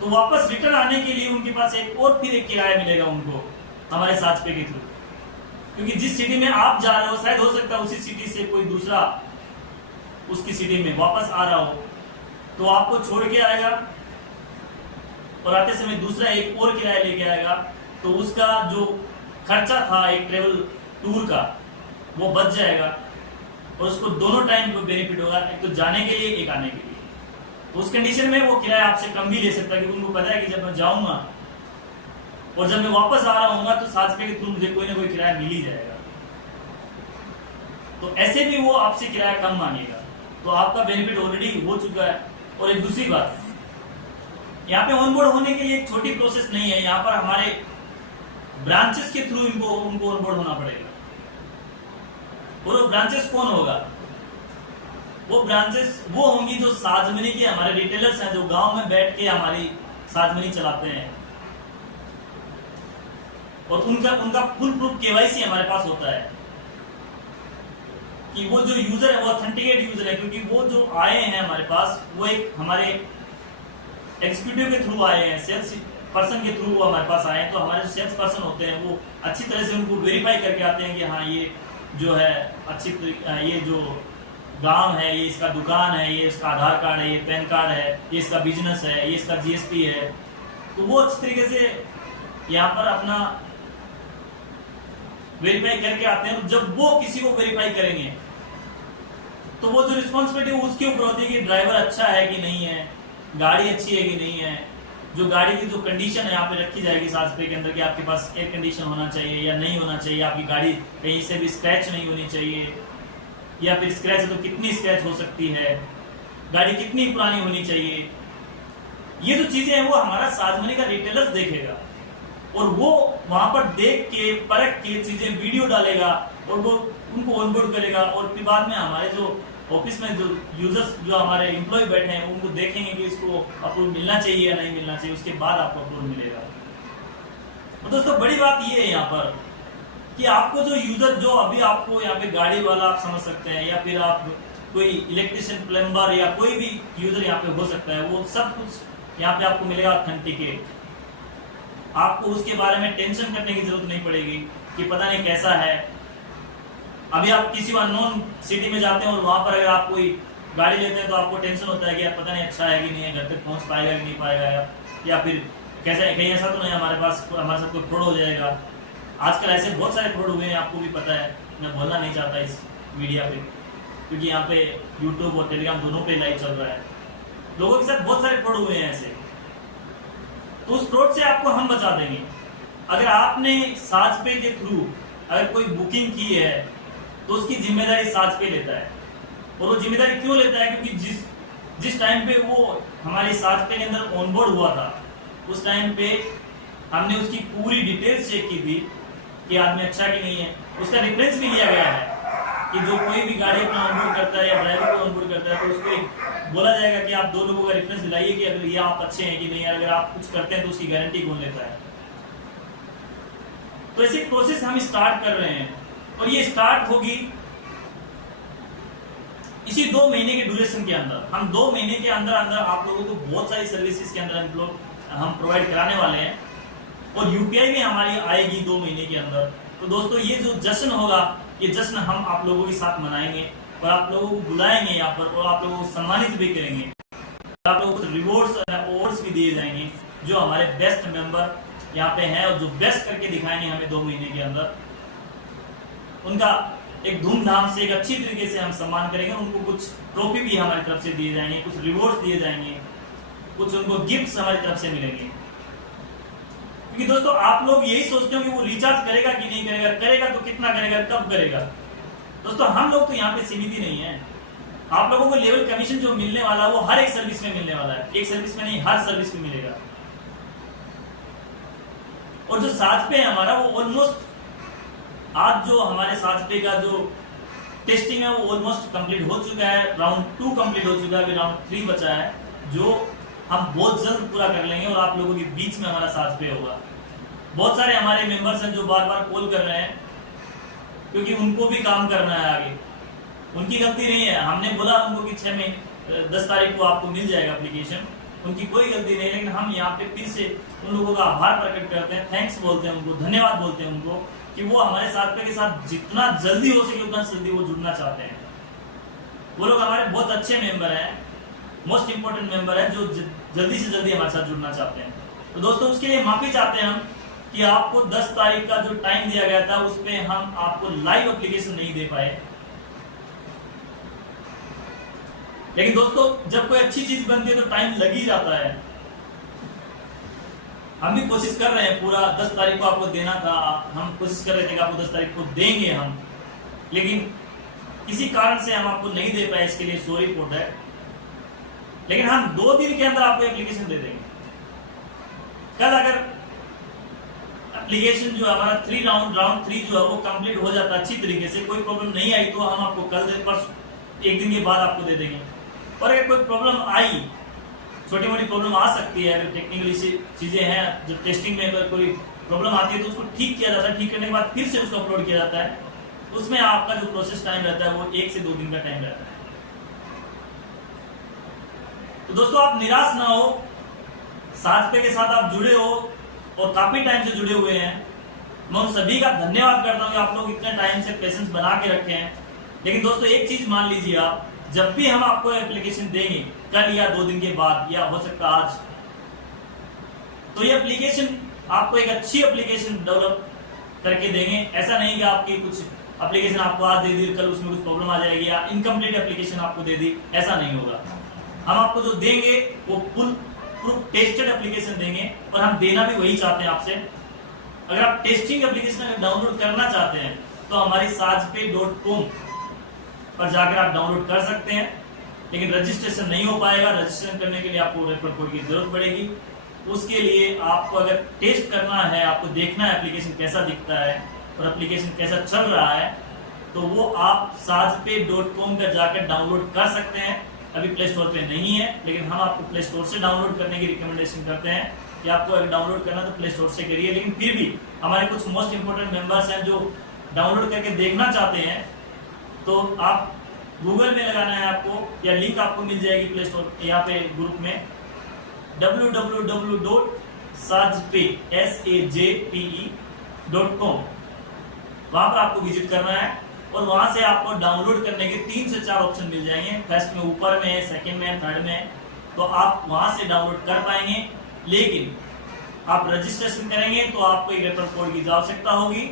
तो वापस रिटर्न आने के लिए उनके पास एक और फिर एक किराया मिलेगा उनको हमारे साजपे के थ्रू। क्योंकि जिस सिटी में आप जा रहे हो, शायद हो सकता है उसी सिटी से कोई दूसरा उसकी सिटी में वापस आ रहा हो, तो आपको छोड़ के आएगा और आते समय दूसरा एक और किराया लेके आएगा। तो उसका जो खर्चा था एक ट्रेवल टूर का वो बच जाएगा और उसको दोनों टाइम को बेनिफिट होगा, एक तो जाने के लिए, एक आने के लिए। तो उस कंडीशन में वो किराया आपसे कम भी ले सकता है, क्योंकि उनको पता है कि जब मैं जाऊंगा और जब मैं वापस आ रहा हूँ तो साजपे के थ्रू मुझे कोई ना कोई किराया मिल ही जाएगा। तो ऐसे भी वो आपसे किराया कम मांगेगा। तो आपका बेनिफिट ऑलरेडी हो चुका है। और एक दूसरी बात, यहाँ पे ऑनबोर्ड होने के लिए एक छोटी प्रोसेस नहीं है, यहाँ पर हमारे ब्रांचेस के थ्रू उनको ऑनबोर्ड होना पड़ेगा। और वो ब्रांचेस कौन होगा? वो ब्रांचेस वो होंगी जो साजमनी के हमारे रिटेलर्स हैं, जो गांव में बैठ के हमारी साजमनी चलाते हैं। और उनका फुल प्रूफ केवाईसी हमारे पास होता है कि वो जो यूजर है वो ऑथेंटिकेट यूजर है, क्योंकि वो जो आए हैं हमारे पास वो एक हमारे एग्जीक्यूटिव के थ्रू आए हैं, सेल्स पर्सन के थ्रू वो हमारे पास आए हैं। तो हमारे जो सेल्स पर्सन होते हैं वो अच्छी तरह से उनको वेरीफाई करके आते हैं कि हाँ ये जो है ये जो गांव है, ये इसका दुकान है, ये इसका आधार कार्ड है, ये पैन कार्ड है, ये इसका बिजनेस है, ये इसका जीएसटी है। तो वो अच्छी तरीके से यहाँ पर अपना वेरीफाई करके आते हैं। जब वो किसी को वेरीफाई करेंगे तो वो जो रिस्पॉन्सिबिलिटी उसके ऊपर होती है कि ड्राइवर अच्छा है कि नहीं है, गाड़ी अच्छी है कि नहीं है, जो गाड़ी की जो कंडीशन है यहाँ पे रखी जाएगी साजपे के अंदर कि आपके पास एयर कंडीशन होना चाहिए या नहीं होना चाहिए, आपकी गाड़ी कहीं से भी स्क्रैच नहीं होनी चाहिए, या फिर स्क्रैच है तो कितनी स्क्रैच हो सकती है, गाड़ी कितनी पुरानी होनी चाहिए। ये जो चीजें हैं वो हमारा साजमनी का रिटेलर्स देखेगा और वो वहां पर देख के परख के चीजें वीडियो डालेगा और वो उनको ऑनबोर्ड करेगा। और फिर बाद में हमारे जो ऑफिस में जो यूजर्स, जो हमारे एम्प्लॉय बैठे हैं, उनको देखेंगे कि इसको अप्रूव मिलना चाहिए या नहीं मिलना चाहिए, उसके बाद आपको अप्रूव मिलेगा। तो दोस्तों बड़ी बात ये है यहाँ पर कि आपको जो यूजर, जो अभी आपको यहाँ पे गाड़ी वाला आप समझ सकते हैं, या फिर आप कोई इलेक्ट्रिशियन, प्लम्बर या कोई भी यूजर यहाँ पे हो सकता है, वो सब कुछ यहाँ पे आपको मिलेगा ऑथेंटिकेट। आपको उसके बारे में टेंशन करने की जरूरत नहीं पड़ेगी कि पता नहीं कैसा है। अभी आप किसी अननोन सिटी में जाते हैं और वहां पर अगर आप कोई गाड़ी लेते हैं तो आपको टेंशन होता है कि यार पता नहीं अच्छा है कि नहीं है, घर तक पहुंच पाएगा कि नहीं पाएगा, या फिर कैसे कहीं ऐसा तो नहीं हमारे साथ कोई फ्रॉड हो जाएगा। आजकल ऐसे बहुत सारे फ्रॉड हुए हैं, आपको भी पता है, मैं बोलना नहीं चाहता इस मीडिया पे, क्योंकि यहाँ पे यूट्यूब और टेलीग्राम दोनों पे लाइव चल रहा है। लोगों के साथ बहुत सारे फ्रॉड हुए हैं ऐसे, तो उस फ्रॉड से आपको हम बचा देंगे। अगर आपने साजपे के थ्रू अगर कोई बुकिंग की है तो उसकी जिम्मेदारी साजपे लेता है। और वो जिम्मेदारी क्यों लेता है? क्योंकि जिस टाइम पे वो हमारी साजपे के अंदर ऑनबोर्ड हुआ था, उस टाइम पे हमने उसकी पूरी डिटेल्स चेक की थी कि आदमी अच्छा कि नहीं है। उसका रेफरेंस भी लिया गया है कि जो कोई भी गाड़ी अपना ऑनबोर्ड करता है या ड्राइवर को ऑनबोर्ड करता है तो उसको बोला जाएगा कि आप 2 लोगों का रेफरेंस दिलाइए कि अगर ये आप अच्छे हैं कि नहीं है, अगर आप कुछ करते हैं तो उसकी गारंटी कौन लेता है। तो ऐसी प्रोसेस हम स्टार्ट कर रहे हैं और ये स्टार्ट होगी इसी 2 महीने के ड्यूरेशन के अंदर। हम 2 महीने के अंदर अंदर आप लोगों को बहुत सारी सर्विसेज के अंदर हम प्रोवाइड कराने वाले हैं और यूपीआई भी हमारी आएगी 2 महीने के अंदर। तो दोस्तों ये जो जश्न होगा, ये जश्न हम आप लोगों के साथ मनाएंगे और आप लोगों को बुलाएंगे यहाँ पर और आप लोगों को सम्मानित भी करेंगे। आप लोगों को रिवॉर्ड्स और अवार्ड्स भी दिए जाएंगे जो हमारे बेस्ट मेंबर यहाँ पे हैं और जो बेस्ट करके दिखाएंगे हमें 2 महीने के अंदर। उनका एक धूमधाम से एक अच्छी तरीके से हम सम्मान करेंगे। उनको कुछ ट्रॉफी भी हमारी तरफ से दिए जाएंगे, कुछ रिवॉर्ड्स दिए जाएंगे, कुछ उनको गिफ्ट्स हमारी तरफ से मिलेंगे। क्योंकि दोस्तों आप लोग यही सोचते हो कि वो रिचार्ज करेगा कि नहीं करेगा, करेगा तो कितना करेगा, कब करेगा। दोस्तों हम लोग तो यहाँ पे सीमित ही नहीं है। आप लोगों को लेवल कमीशन जो मिलने वाला है वो हर एक सर्विस में मिलने वाला है, एक सर्विस में नहीं हर सर्विस में मिलेगा। और जो साजपे है हमारा वो ऑलमोस्ट आज जो हमारे साजपे का जो टेस्टिंग है वो ऑलमोस्ट कंप्लीट हो चुका है। राउंड 2 कंप्लीट हो चुका है, अभी राउंड 3 बचा है जो हम बहुत जल्द पूरा कर लेंगे और आप लोगों के बीच में हमारा साजपे होगा। बहुत सारे हमारे मेंबर्स हैं जो बार बार कॉल कर रहे हैं क्योंकि उनको भी काम करना है आगे। उनकी गलती नहीं है, हमने बोला उनको कि 10 तारीख को आपको मिल जाएगा एप्लीकेशन, उनकी कोई गलती नहीं। लेकिन हम यहाँ पे फिर से उन लोगों का आभार प्रकट करते हैं, थैंक्स बोलते हैं उनको, धन्यवाद बोलते हैं उनको कि वो हमारे साजपे के साथ जितना जल्दी हो सके उतना जल्दी वो जुड़ना चाहते हैं। वो लोग हमारे बहुत अच्छे मेंबर हैं, मोस्ट इंपोर्टेंट मेंबर है जो जल्दी से जल्दी हमारे साथ जुड़ना चाहते हैं। तो दोस्तों उसके लिए माफी चाहते हैं हम कि आपको 10 तारीख का जो टाइम दिया गया था उसमें हम आपको लाइव एप्लीकेशन नहीं दे पाए। लेकिन दोस्तों जब कोई अच्छी चीज बनती है तो टाइम लग ही जाता है। हम भी कोशिश कर रहे हैं, पूरा 10 तारीख को आपको देना था, हम कोशिश कर रहे थे कि आपको 10 तारीख को देंगे हम, लेकिन किसी कारण से हम आपको नहीं दे पाए, इसके लिए सॉरी फॉर दैट। लेकिन हम 2 दिन के अंदर आपको एप्लीकेशन दे देंगे। कल अगर एप्लीकेशन जो हमारा राउंड 3 जो है वो कंप्लीट हो जाता अच्छी तरीके से, कोई प्रॉब्लम नहीं आई तो हम आपको कल परसों 1 दिन के बाद आपको दे देंगे। और अगर कोई प्रॉब्लम आई, छोटी मोटी प्रॉब्लम आ सकती है, अगर टेक्निकली चीजें हैं जो टेस्टिंग में अगर कोई प्रॉब्लम आती है तो उसको ठीक किया जाता है, ठीक करने के बाद फिर से उसको अपलोड किया जाता है। उसमें आपका जो प्रोसेस टाइम रहता है वो 1 से 2 दिन का टाइम रहता है। तो दोस्तों आप निराश ना हो, साजपे के साथ आप जुड़े हो और काफी टाइम से जुड़े हुए हैं। मैं उन सभी का धन्यवाद करता हूँ कि आप लोग इतने टाइम से पेशेंस बना के रखे हैं। लेकिन दोस्तों एक चीज मान लीजिए, आप जब भी हम आपको एप्लीकेशन देंगे कल या 2 दिन के बाद या हो सकता आज, तो ये एप्लीकेशन आपको एक अच्छी एप्लीकेशन डेवलप करके देंगे। ऐसा नहीं कि आपकी कुछ एप्लीकेशन आपको आज दे दी कल उसमें कुछ प्रॉब्लम आ जाएगी या इनकम्प्लीट एप्लीकेशन आपको दे दी, ऐसा नहीं होगा। हम आपको जो देंगे वो फुल प्रूफ टेस्टेड एप्लीकेशन देंगे और हम देना भी वही चाहते हैं आपसे। अगर आप टेस्टिंग एप्लीकेशन डाउनलोड करना चाहते हैं तो हमारी साजपे.com पर जाकर आप डाउनलोड कर सकते हैं, लेकिन रजिस्ट्रेशन नहीं हो पाएगा। रजिस्ट्रेशन करने के लिए आपको रेफर कोड की जरूरत पड़ेगी। उसके लिए आपको अगर टेस्ट करना है, आपको देखना है एप्लीकेशन कैसा दिखता है और एप्लीकेशन कैसा चल रहा है, तो वो आप साजपे.com पर जाकर डाउनलोड कर सकते हैं। अभी प्ले स्टोर पे नहीं है, लेकिन हम आपको प्ले स्टोर से डाउनलोड करने की रिकमेंडेशन करते हैं कि आपको अगर डाउनलोड करना तो प्ले स्टोर से करिए। लेकिन फिर भी हमारे कुछ मोस्ट इंपोर्टेंट मेंबर्स हैं जो डाउनलोड करके देखना चाहते हैं, तो आप गूगल में लगाना है आपको, या लिंक आपको मिल जाएगी प्ले स्टोर यहाँ पे ग्रुप में www.sajpe.com, वहां पर आपको विजिट करना है और वहां से आपको डाउनलोड करने के 3 से 4 ऑप्शन मिल जाएंगे। फर्स्ट में ऊपर में है, सेकंड में है, थर्ड में है, तो आप वहां से डाउनलोड कर पाएंगे। लेकिन आप रजिस्ट्रेशन करेंगे तो आपको एक रेफरल कोड की आवश्यकता होगी।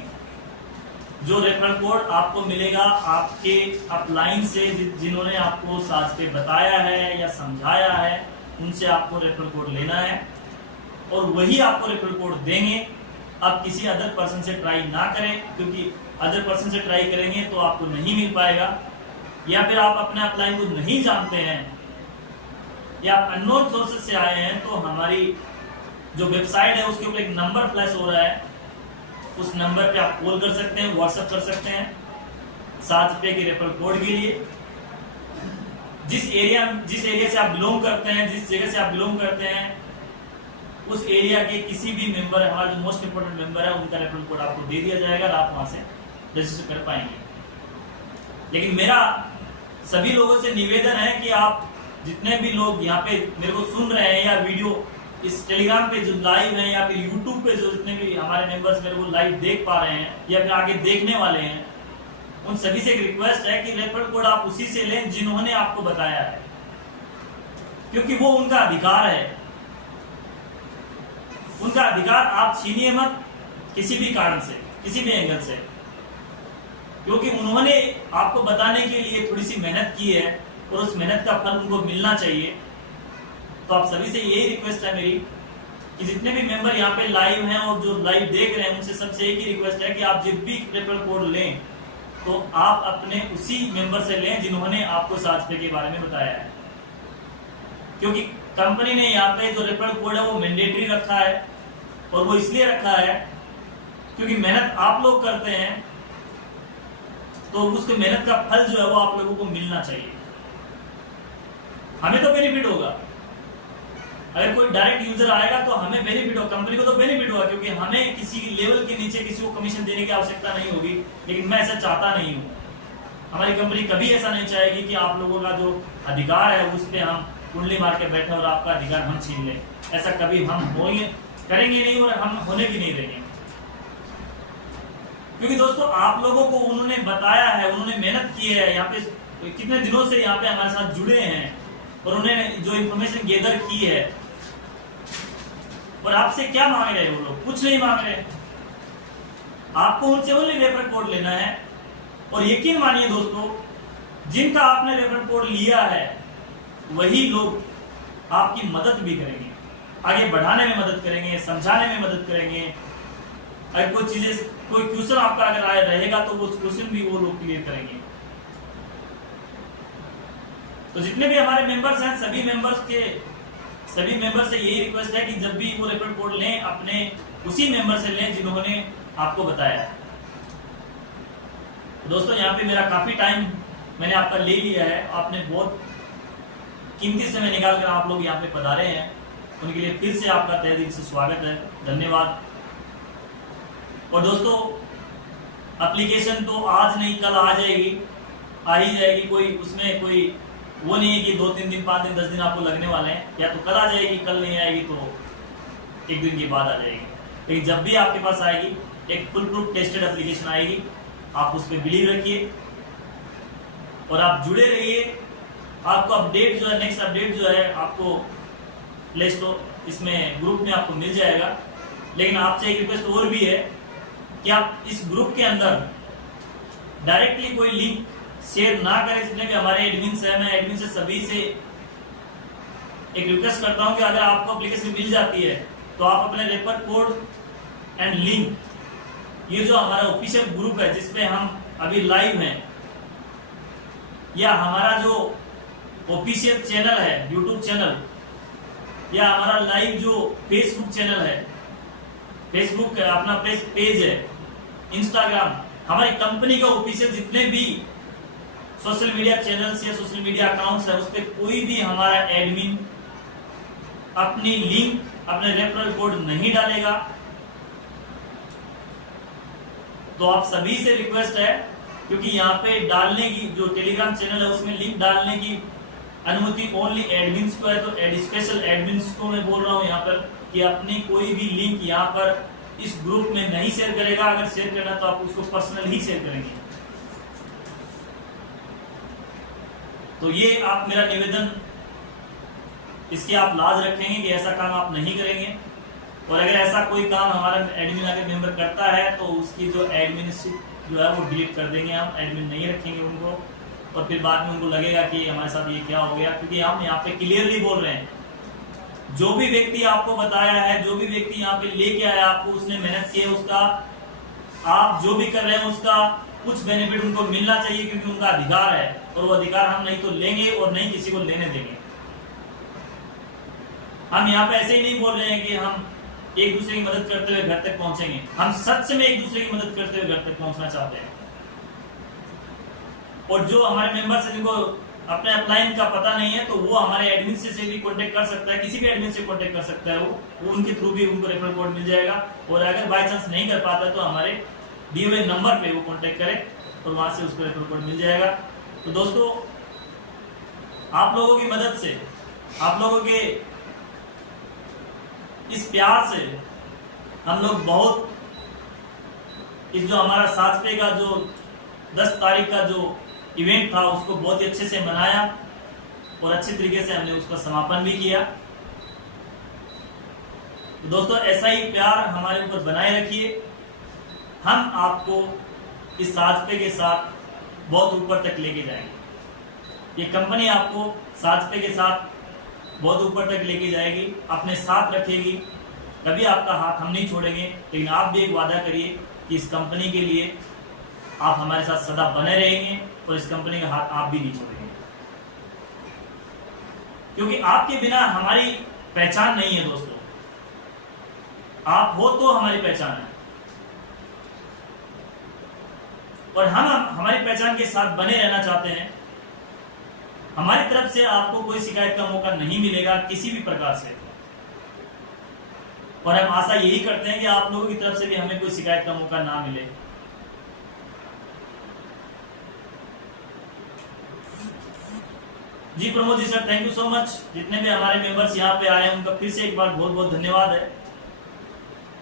जो रेफरल कोड आपको मिलेगा आपके अपलाइन से जिन्होंने आपको साथ पे बताया है या समझाया है, उनसे आपको रेफरल कोड लेना है और वही आपको रेफरल कोड देंगे। आप किसी अदर पर्सन से ट्राई ना करें, क्योंकि अदर पर्सन से ट्राई करेंगे तो आपको नहीं मिल पाएगा। या फिर आप अपने अपलाइन को नहीं जानते हैं या आप अननोन सोर्सेज से आए हैं, तो हमारी जो वेबसाइट है उसके ऊपर एक नंबर फ्लैश हो रहा है, उस नंबर पे आप कॉल कर सकते हैं, व्हाट्सएप कर सकते हैं ₹7 के रेफरल कोड के लिए। जिस एरिया से आप बिलोंग करते हैं, जिस जगह से आप बिलोंग करते हैं, उस एरिया के किसी भी मेंबर, हमारा जो मोस्ट इंपोर्टेंट मेंबर है, उनका रेफरल कोड आपको दे दिया जाएगा और आप वहां से रजिस्टर कर पाएंगे। लेकिन मेरा सभी लोगों से निवेदन है कि आप जितने भी लोग यहाँ पे मेरे को सुन रहे हैं या वीडियो इस टेलीग्राम पे जो लाइव है या फिर यूट्यूब पे जो जितने भी हमारे मेंबर्स मेरे को लाइव देख पा रहे हैं या फिर आगे देखने वाले हैं, उन सभी से एक रिक्वेस्ट है कि रेफरल कोड आप उसी से लें जिन्होंने आपको बताया है, क्योंकि वो उनका अधिकार है। उनका अधिकार आप छीनिए मत किसी भी कारण से, किसी भी एंगल से, क्योंकि उन्होंने आपको बताने के लिए थोड़ी सी मेहनत की है और उस मेहनत का फल उनको मिलना चाहिए। तो आप सभी से यही रिक्वेस्ट है मेरी कि जितने भी मेंबर यहाँ पे लाइव हैं और जो लाइव देख रहे हैं, उनसे सबसे एक ही रिक्वेस्ट है कि आप जब भी रेफरल कोड लें तो आप अपने उसी मेंबर से लें जिन्होंने आपको ₹7 के बारे में बताया है, क्योंकि कंपनी ने यहाँ पे जो रेफरल कोड है वो मैंडेटरी रखा है और वो इसलिए रखा है क्योंकि मेहनत आप लोग करते हैं, तो उसके मेहनत का फल जो है वो आप लोगों को मिलना चाहिए। हमें तो बेनिफिट होगा, अगर कोई डायरेक्ट यूजर आएगा तो हमें बेनिफिट होगा, कंपनी को तो बेनिफिट होगा, क्योंकि हमें किसी लेवल के नीचे किसी को कमीशन देने की आवश्यकता नहीं होगी। लेकिन मैं ऐसा चाहता नहीं हूँ, हमारी कंपनी कभी ऐसा नहीं चाहेगी कि आप लोगों का जो अधिकार है उस पर हम कुंडली मार के बैठे और आपका अधिकार हम छीन लें। ऐसा कभी हम करेंगे नहीं और हम होने भी नहीं देंगे, क्योंकि दोस्तों आप लोगों को उन्होंने बताया है, उन्होंने मेहनत की है, यहाँ पे कितने दिनों से यहाँ पे हमारे साथ जुड़े हैं और उन्होंने जो इन्फॉर्मेशन गैदर की है, और आपसे क्या मांग रहे हैं वो लोग? कुछ नहीं मांग रहे। आपको उनसे ओनली रेफरल कोड लेना है और यकीन मानिए दोस्तों, जिनका आपने रेफरल कोड लिया है वही लोग आपकी मदद भी करेंगे, आगे बढ़ाने में मदद करेंगे, समझाने में मदद करेंगे। अगर कोई चीजें, कोई क्वेश्चन आपका अगर आया रहेगा तो वो क्वेश्चन भी वो लोग क्लियर करेंगे। तो जितने भी हमारे मेंबर्स हैं, सभी मेंबर्स से यही रिक्वेस्ट है कि जब भी वो रेफरल कोड लें, अपने उसी मेंबर से लें जिन्होंने आपको बताया है। दोस्तों यहाँ पे मेरा काफी टाइम मैंने आपका ले लिया है, आपने बहुत कीमती समय निकाल कर आप लोग यहाँ पे पधारे हैं, उनके लिए फिर से आपका तहे दिल से स्वागत है, धन्यवाद। और दोस्तों एप्लीकेशन तो आज नहीं कल आ जाएगी, आ ही जाएगी, कोई उसमें कोई वो नहीं है कि 2-3 दिन 5 दिन 10 दिन आपको लगने वाले हैं, या तो कल आ जाएगी, कल नहीं आएगी तो 1 दिन के बाद आ जाएगी। लेकिन जब भी आपके पास आएगी एक फुल प्रूफ टेस्टेड एप्लीकेशन आएगी, आप उस पर बिलीव रखिए और आप जुड़े रहिए। आपको अपडेट जो है, नेक्स्ट अपडेट जो है आपको प्ले स्टोर इसमें ग्रुप में आपको मिल जाएगा। लेकिन आपसे एक रिक्वेस्ट और भी है कि आप इस ग्रुप के अंदर डायरेक्टली कोई लिंक शेयर ना करें। जितने भी हमारे एडमिन्स हैं, मैं एडमिन से सभी से एक रिक्वेस्ट करता हूं कि अगर आपको एप्लीकेशन मिल जाती है तो आप अपने रेफर कोड एंड लिंक, ये जो हमारा ऑफिशियल ग्रुप है जिसपे हम अभी लाइव हैं, या हमारा जो ऑफिशियल चैनल है यूट्यूब चैनल, या हमारा लाइव जो फेसबुक चैनल है, फेसबुक अपना पेज है, इंस्टाग्राम, हमारी कंपनी का ऑफिशियल जितने भी सोशल मीडिया चैनल्स या सोशल मीडिया अकाउंट्स है, उस पर कोई भी हमारा एडमिन अपनी लिंक, अपने रेफरल कोड नहीं डालेगा। तो आप सभी से रिक्वेस्ट है, क्योंकि यहाँ पे डालने की जो टेलीग्राम चैनल है उसमें लिंक डालने की अनुमति ओनली एडमिन्स को है, तो स्पेशल एडमिन्स को मैं बोल रहा हूँ यहाँ पर कि अपनी कोई भी लिंक यहाँ पर इस ग्रुप में नहीं शेयर करेगा। अगर शेयर करना तो आप उसको पर्सनल ही शेयर करेंगे। तो ये आप मेरा निवेदन, इसकी आप लाज रखेंगे कि ऐसा काम आप नहीं करेंगे। और अगर ऐसा कोई काम हमारा एडमिन अगर मेंबर करता है तो उसकी जो एडमिनशिप जो है वो डिलीट कर देंगे, हम एडमिन नहीं रखेंगे उनको। और फिर बाद में उनको लगेगा कि हमारे साथ ये क्या हो गया, क्योंकि हम यहाँ पे क्लियरली बोल रहे हैं, जो भी व्यक्ति आपको बताया है, जो भी व्यक्ति यहाँ पे लेके आया आपको, उसने मेहनत की है, उसका आप जो भी कर रहे हैं उसका कुछ बेनिफिट उनको मिलना चाहिए, क्योंकि उनका अधिकार है। और वो अधिकार हम नहीं तो लेंगे और नहीं किसी को लेने देंगे। हम यहाँ पे ऐसे ही नहीं बोल रहे हैं कि हम एक दूसरे की मदद करते हुए घर तक पहुंचेंगे, हम सच में एक दूसरे की मदद करते हुए घर तक पहुंचना चाहते हैं। और जो हमारे मेंबर्स हैं जिनको अपने अपलाइन का पता नहीं है, तो वो हमारे एडमिन से भी कांटेक्ट कर सकता है, किसी भी एडमिन से कांटेक्ट कर सकता है। वो उनके थ्रू भी उनको रेफरल कोड मिल जाएगा। और अगर बाय चांस नहीं कर पाता तो हमारे दिए हुए नंबर पे वो कांटेक्ट करे और वहां से उसको रेफरल कोड मिल जाएगा। तो दोस्तों, आप लोगों की मदद से, आप लोगों के इस प्यार से हम लोग बहुत, इस जो हमारा 7 का जो 10 तारीख का जो इवेंट था उसको बहुत ही अच्छे से मनाया और अच्छे तरीके से हमने उसका समापन भी किया। तो दोस्तों, ऐसा ही प्यार हमारे ऊपर बनाए रखिए। हम आपको इस 7 के साथ बहुत ऊपर तक लेके जाएंगे। ये कंपनी आपको 7 के साथ बहुत ऊपर तक लेके जाएगी, अपने साथ रखेगी। कभी आपका हाथ हम नहीं छोड़ेंगे। लेकिन आप भी एक वादा करिए कि इस कंपनी के लिए आप हमारे साथ सदा बने रहेंगे और इस कंपनी का हाथ आप भी नहीं छोड़ेंगे, क्योंकि आपके बिना हमारी पहचान नहीं है दोस्तों। आप हो तो हमारी पहचान है, और हम हमारी पहचान के साथ बने रहना चाहते हैं। हमारी तरफ से आपको कोई शिकायत का मौका नहीं मिलेगा किसी भी प्रकार से। और हम आशा यही करते हैं कि आप लोगों की तरफ से भी हमें कोई शिकायत का मौका ना मिले। जी Pramod ji sir, thank you so much. जितने भी हमारे मेंबर्स यहाँ पे आए हैं उनका फिर से एक बार बहुत बहुत धन्यवाद है।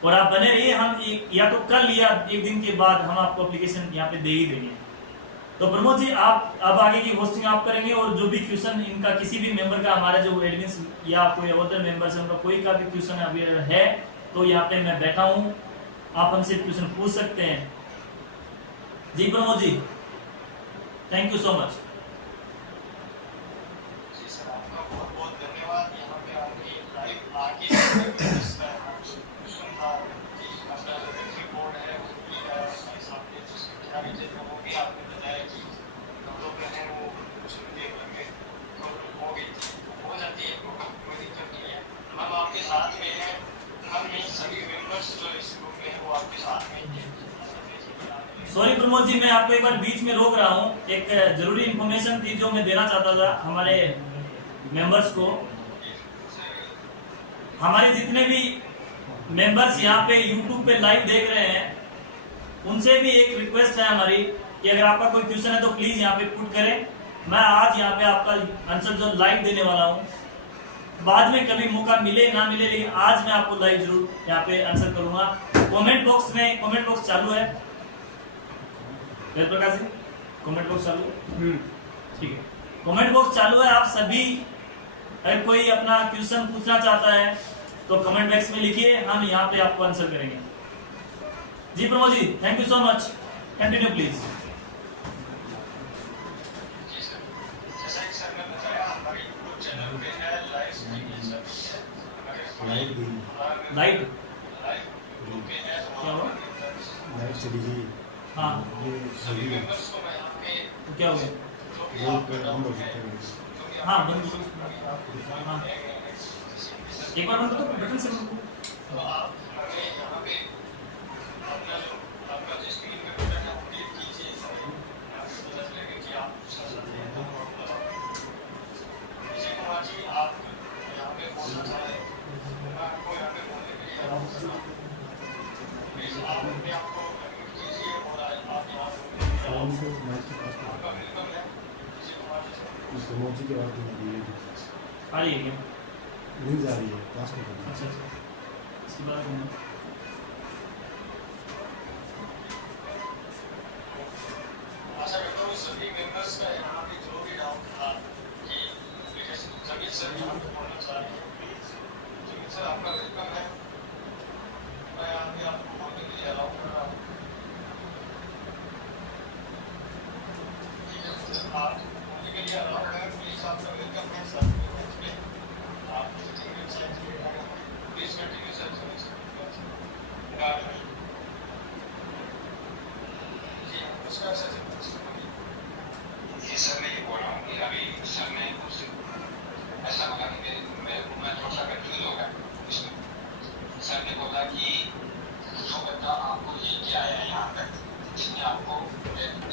और आप बने रहिए, हम या तो कल या एक दिन के बाद हम आपको एप्लीकेशन यहाँ पे दे ही देंगे। तो प्रमोद जी, आप अब आगे की होस्टिंग आप करेंगे, और जो भी क्वेश्चन इनका किसी भी मेंबर का, हमारे जो एडमिन्स या कोई अदर मेंबर्स है, उनका कोई का भी क्वेश्चन अभी है तो यहाँ पे मैं बैठा हूँ, आप हमसे क्वेश्चन पूछ सकते हैं। जी Pramod ji, thank you so much. Sorry Pramod ji, मैं आपको एक बार बीच में रोक रहा हूँ। एक जरूरी इंफॉर्मेशन थी जो मैं देना चाहता था हमारे मेंबर्स को। हमारे जितने भी मेंबर्स यहाँ पे यूट्यूब पे लाइव देख रहे हैं, उनसे भी एक रिक्वेस्ट है हमारी कि अगर आपका कोई क्वेश्चन है तो प्लीज यहाँ पे पुट करें। मैं आज यहाँ पे आपका आंसर जो लाइव देने वाला हूँ, बाद में कभी मौका मिले ना मिले, लेकिन आज मैं आपको लाइव जरूर यहाँ पे आंसर करूंगा। कमेंट बॉक्स चालू है प्रकाश जी, कमेंट बॉक्स चालू है? ठीक है, कमेंट बॉक्स चालू है। आप सभी अगर कोई अपना क्वेश्चन पूछना चाहता है तो कमेंट बॉक्स में लिखिए, हम यहाँ पे आपको आंसर करेंगे। जी Pramod ji, thank you so much, continue please. Light क्या हुआ? लाइट चली गई। हाँ, ये सही है। तो क्या हो गया? वो बंद हो सकता है। हाँ बंद करो। हाँ, एक बार बंद करो, बटन से बंद करो। फोन को माइक के पास प्रमोद जी की आवाज़ नहीं आ रही है क्या? नहीं जा रही है, पास में करना। अच्छा, इसके बाद में आशा करता हूँ सभी मेंबर्स का यहाँ पे जो भी डाउट था यहाँ पे बोलना चाह रही है प्लीज। सर आपका वेलकम है, मैं यहाँ पे आपको बोलने के लिए अलाउ कर रहा हूँ। ठीक है सर, आप बोलने के लिए अलाउ है, प्लीज आपका वेलकम है सर। आप प्लीज कंटिन्यू सर। जी नमस्कार सर। जी सर, मैं ये बोल रहा हूँ कि अभी सर ने कुछ ऐसा बोला कि मैं थोड़ा सा कंफ्यूज हो गया इसमें। सर ने बोला कि जो बंदा आपको लेके आया यहाँ तक, जिसने आपको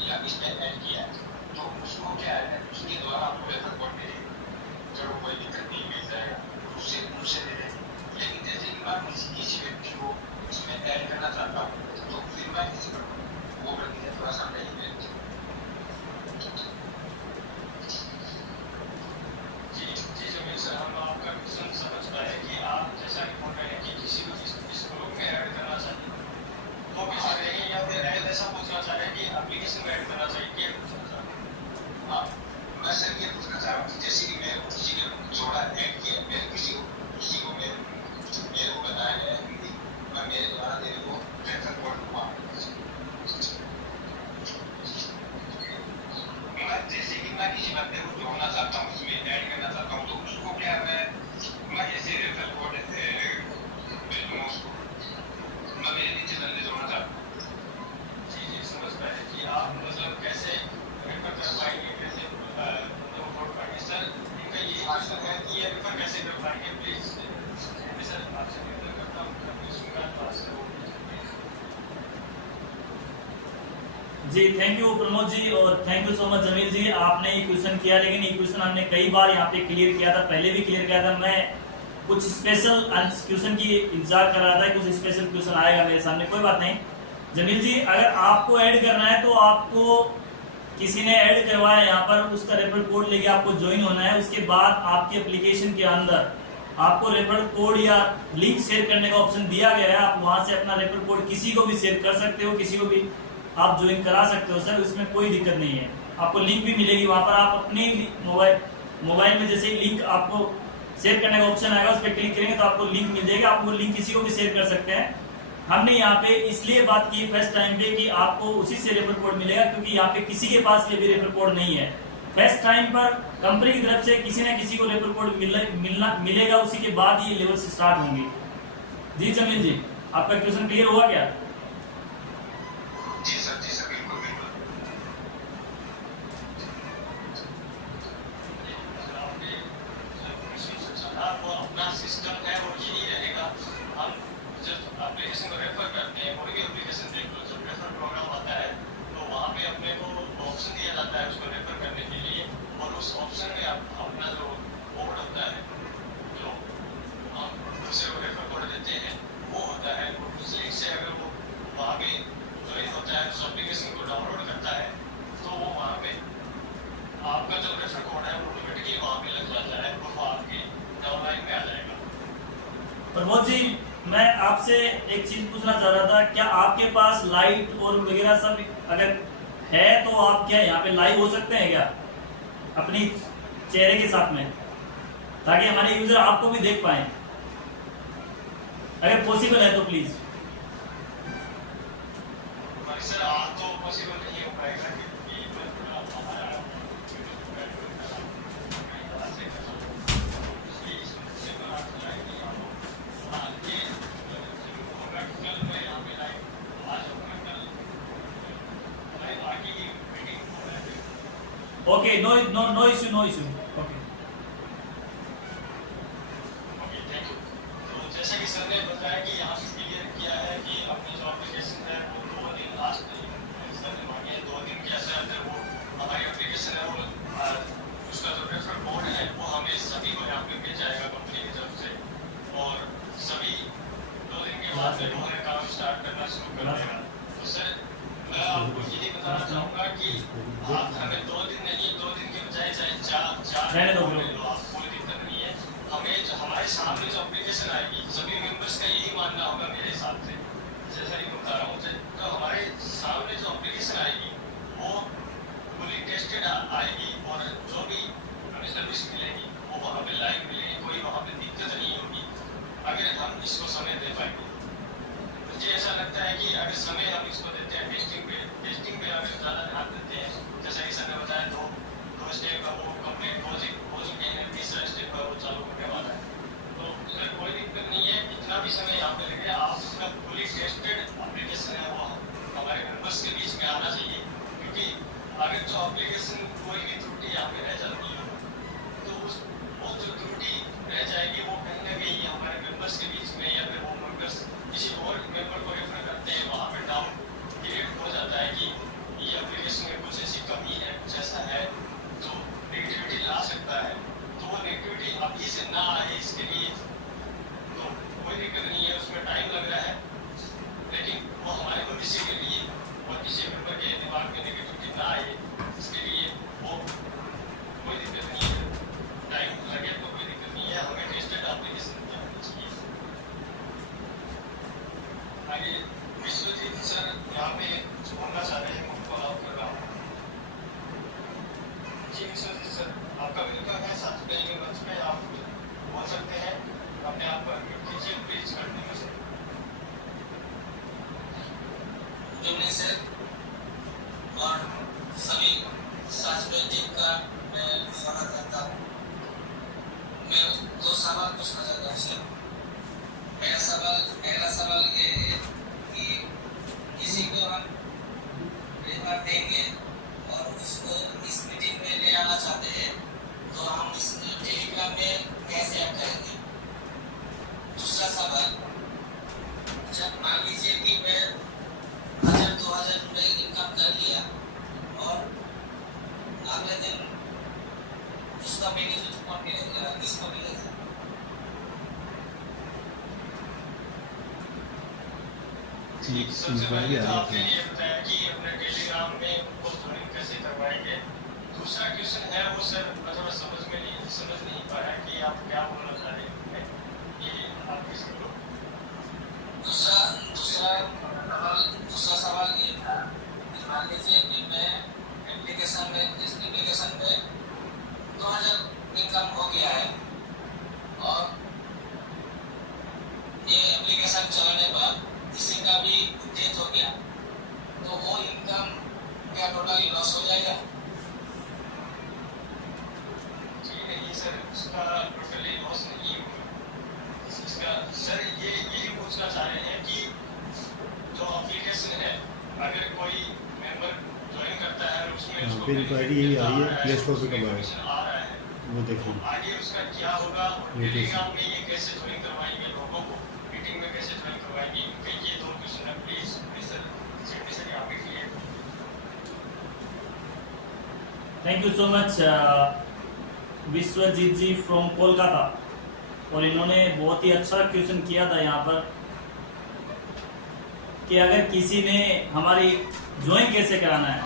या इसमें ऐड किया है, तो उसको क्या है, उसके द्वारा आपको रेफर कोड मिलेगी, चलो कोई दिक्कत नहीं, मिल जाएगा, उनसे ले लें। लेकिन जैसे कि मैं किसी व्यक्ति को इसमें ऐड करना चाहता हूँ, तो फिर मैं किसी को वो करके थोड़ा सा नहीं मिलती। सर हम आपका क्वेश्चन समझ पाए कि आप जैसा कि बोल रहे हैं कि किसी को इस ग्रुप में ऐड करना चाहिए, तो भी सर यही या फिर ऐसा पूछना चाह रहे हैं कि एप्लीकेशन में ऐड करना चाहिए, क्या पूछना चाह रहे हैं? हाँ, मैं सर ये पूछना चाह रहा हूँ कि जैसे कि मैं किसी ने जोड़ा ऐड किया, मैंने किसी को मेरे को बताया गया है कि मैं मेरे द्वारा तेरे को रेफर कोड दूंगा। जैसे कि मैं किसी बंदे को जोड़ना चाहता हूँ, इसमें ऐड करना चाहता हूँ, तो उसको क्या मैं जैसे रेफर कोड भेजूंगा उसको, मैं मेरे नीचे बंदे जोड़ना चाहता हूँ। जी समझ पाए कि आप मतलब कैसे रेफर कर पाएंगे, कैसे जोड़ पाएंगे। सर इनका ये क्वेश्चन है कि ये रेफर कैसे कर पाएंगे, प्लीज सर आपसे निवेदन करता हूँ जी। थैंक यू प्रमोद जी और thank you so much Jameel ji, आपने ये क्वेश्चन किया, लेकिन ये क्वेश्चन हमने कई बार यहाँ पे क्लियर किया था, पहले भी क्लियर किया था। मैं कुछ स्पेशल क्वेश्चन की इंतजार कर रहा था, कुछ स्पेशल क्वेश्चन आएगा मेरे सामने, कोई बात नहीं। जमील जी, अगर आपको ऐड करना है तो आपको किसी ने ऐड करवाया यहाँ पर, उसका रेफर कोड लेके आपको ज्वाइन होना है। उसके बाद आपकी एप्लीकेशन के अंदर आपको रेफर कोड या लिंक शेयर करने का ऑप्शन दिया गया है। आप वहां से अपना रेफर कोड किसी को भी शेयर कर सकते हो, किसी को भी आप ज्वाइन करा सकते हो सर, उसमें कोई दिक्कत नहीं है। आपको लिंक भी मिलेगी वहां पर, आप अपनी मोबाइल में जैसे लिंक आपको शेयर करने का ऑप्शन आएगा, उस पर क्लिक करेंगे तो आपको लिंक मिल जाएगा, आप वो लिंक किसी को भी शेयर कर सकते हैं। हमने यहाँ पे इसलिए बात की फर्स्ट टाइम पे कि आपको उसी से रेफर कोड मिलेगा, क्योंकि यहाँ पे किसी के पास ये भी रेफर कोड नहीं है। फर्स्ट टाइम पर कंपनी की तरफ से किसी न किसी को रेफर कोड मिलेगा, उसी के बाद ये लेवल से स्टार्ट होंगे। जी जमील जी, आपका क्वेश्चन क्लियर हुआ क्या? जी सर बिल्कुल बिल्कुल। वो अपना सिस्टम है वो यही रहेगा। हम जब एप्लीकेशन को रेफर करते हैं, कोई भी एप्लीकेशन देख लो, जब रेफर प्रोग्राम आता है तो वहाँ पे अपने को ऑप्शन दिया जाता है उसको रेफर करने के लिए, और उस ऑप्शन में अपना जो कोड होता है, जो हम दूसरे को रेफर कोड देते हैं, वो होता है। उस लिंक से अगर वो वहाँ पे ज्वाइन होता है, उस एप्लीकेशन को डाउनलोड करता है, तो वो वहाँ पे आपका जो रेफर कोड है वो ऑटोमेटिकली वहाँ पे लग जाता है, वो आपके डाउनलाइन में आ जाएगा। प्रमोद जी, मैं आपसे एक चीज पूछना चाह रहा था, क्या आपके पास लाइट और वगैरह सब अगर है तो आप क्या यहाँ पे लाइव हो सकते हैं क्या अपनी चेहरे के साथ में, ताकि हमारे यूजर आपको भी देख पाए, अगर पॉसिबल है तो प्लीज। सर आज तो पॉसिबल नहीं हो पाएगा, okay, no issue. Okay thank you. तो जैसा कि सर ने बताया कि यहाँ से क्लियर किया है कि अपनी जो एप्लीकेशन है वो 2 दिन लास्ट सर ने मांगे 2 दिन के अंदर वो हमारी एप्लीकेशन है वो उसका जो रेफर कोड है वो हमें सभी को यहाँ पे मिल जाएगा कंपनी की तरफ से, और सभी 2 दिन के बाद में उन्होंने काम स्टार्ट करना शुरू कर देगा। तो सर मैं आपको यही बताना चाहूँगा कि आप हमें 2 दिन नहीं, 2 दिन के बजाय चाहे 4 कोई दिक्कत नहीं है। हमें हमारे सामने जो एप्लीकेशन आएगी, सभी मेंबर्स का यही मानना होगा मेरे हिसाब से, जैसा कि बता रहा हूँ, तो हमारे सामने जो एप्लीकेशन आएगी वो फुली टेस्टेड आएगी, और जो भी हमें सर्विस मिलेगी वो वो वहाँ पे लाइव मिलेंगे, कोई वहाँ पे दिक्कत नहीं होगी अगर हम इसको समय दे पाएंगे। मुझे ऐसा लगता है कि अगर समय हम इसको देते हैं टेस्टिंग पे अगर ज़्यादा ध्यान देते हैं, जैसा कि सर ने बताया दो स्टेप का वो कंप्लीट कोचिंग कहीं ना तीसरा स्टेप का वो चालू होने वाला है, तो उसमें कोई दिक्कत नहीं है। इतना भी समय यहाँ पे लगे, आप उसका फुली टेस्टेड एप्लीकेशन है वो हमारे मेंबर्स के बीच में आना चाहिए, क्योंकि अगर जो एप्लीकेशन कोई भी त्रुटि यहाँ पे रह जाती है तो वो जो त्रुटि रह जाएगी वो कहीं ना कहीं हमारे मेंबर्स के बीच में या फिर वो मेंबर्स किसी और मेंबर को रेफर करते हैं, वहाँ पे डाउट क्रिएट हो जाता है कि ये एप्लीकेशन में कुछ ऐसी कमी है, कुछ ऐसा है जो नेगेटिविटी ला सकता है। तो वो नेगेटिविटी अभी से ना आए इसके लिए तो कोई दिक्कत नहीं है, उसमें टाइम लग रहा है, लेकिन वो हमारे भविष्य के लिए और किसी मेंबर के दिमाग में नेगेटिविटी ना आए इसके लिए वो कोई दिक्कत नहीं है। टाइम लगे तो कोई दिक्कत नहीं है, हमें टेस्टेड एप्लीकेशन होनी चाहिए। आगे विश्वजीत सर यहाँ पे बोलना चाह रहे हैं, उनको अलाउ कर रहा हूँ। जी विश्वजीत सर, आपका वेलकम है, साथ में मंच पे आप बोल सकते हैं, अपने आप पर कीजिए प्लीज कंटिन्यू सर। जुमले सर और सभी साथियों टीम का मैं स्वागत करता हूँ। मैं 2 सवाल पूछना चाहता हूँ सर। पहला सवाल ये है कि किसी को हम पेपर देंगे और उसको इस मीटिंग में ले आना चाहते हैं तो हम इस टेलीग्राम में कैसे ऐड करेंगे। दूसरा सवाल, जब मान लीजिए कि मैं 1000-2000 रुपये इनकम कर लिया और अगले दिन उसका बेनिफिट कौन मिलेगा, किसको मिलेगा। सबसे पहले तो आपने ये बताया कि अपने टेलीग्राम में उनको ज्वाइन कैसे करवाएंगे। दूसरा क्वेश्चन है वो सर मतलब समझ नहीं पाया कि आप क्या बोलना चाह रहे हैं, ये आप किसी को। दूसरा सवाल ये था कि मान लीजिए कि मैं एप्लीकेशन में 2000 इनकम हो गया है और ये एप्लीकेशन चलाने पर किसी का भी डेथ हो गया तो वो इनकम क्या टोटली लॉस हो जाएगा। जी नहीं सर, उसका टोटली लॉस नहीं होगा। इसका सर यही पूछना चाह रहे हैं कि जो एप्लीकेशन है अगर कोई मेंबर ज्वाइन करता है और उसमें उसको इंक्वायरी यही आ रही है प्ले स्टोर पे कब आएगा आ रहा है वो देखो आगे उसका क्या होगा और टेलीग्राम में ये कैसे ज्वाइन करवाएंगे लोगों को, मीटिंग में कैसे ज्वाइन करवाएंगे, इनके ये 2 क्वेश्चन है। प्लीज सर यहाँ पे clear. Thank you so much Vishwajeet ji from Kolkata, और इन्होंने बहुत ही अच्छा क्वेश्चन किया था यहाँ पर कि अगर किसी ने हमारी ज्वाइन कैसे कराना है।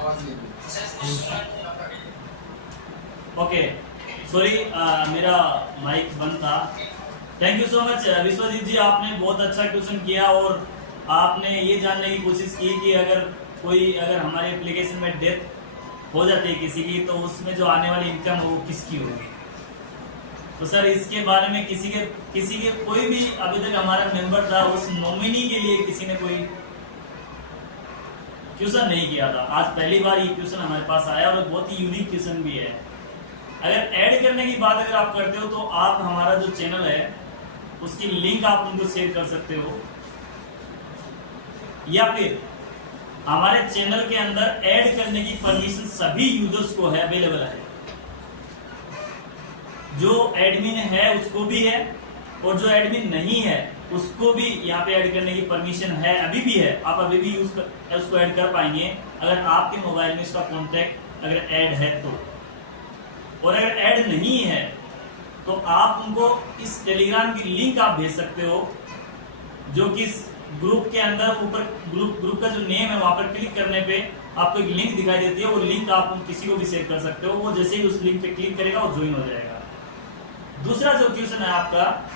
ओके सॉरी, मेरा माइक बंद था। Thank you so much Vishwajeet ji, आपने बहुत अच्छा क्वेश्चन किया और आपने ये जानने की कोशिश की कि अगर हमारे एप्लीकेशन में डेथ हो जाती है किसी की तो उसमें जो आने वाली इनकम है वो किसकी होगी। तो सर इसके बारे में किसी के कोई भी अभी तक हमारा मेंबर था उस नॉमिनी के लिए किसी ने कोई क्वेश्चन नहीं किया था। आज पहली बार ये क्वेश्चन हमारे पास आया और बहुत ही यूनिक क्वेश्चन भी है। अगर ऐड करने की बात अगर आप करते हो तो आप हमारा जो चैनल है उसकी लिंक आप उनको शेयर कर सकते हो, या फिर हमारे चैनल के अंदर ऐड करने की परमिशन सभी यूजर्स को है, अवेलेबल है। जो एडमिन है उसको भी है और जो एडमिन नहीं है उसको भी यहाँ पे ऐड करने की परमिशन है, अभी भी है। आप अभी भी उसको ऐड कर पाएंगे अगर आपके मोबाइल में इसका कॉन्टैक्ट अगर ऐड है तो। और अगर ऐड नहीं है तो आप उनको इस टेलीग्राम की लिंक आप भेज सकते हो, जो कि ग्रुप के अंदर ऊपर ग्रुप का जो नेम है वहां पर क्लिक करने पे आपको एक लिंक दिखाई देती है। वो लिंक आप किसी को भी शेयर कर सकते हो, वो जैसे ही उस लिंक पे क्लिक करेगा वो ज्वाइन हो जाएगा। दूसरा जो क्वेश्चन है आपका,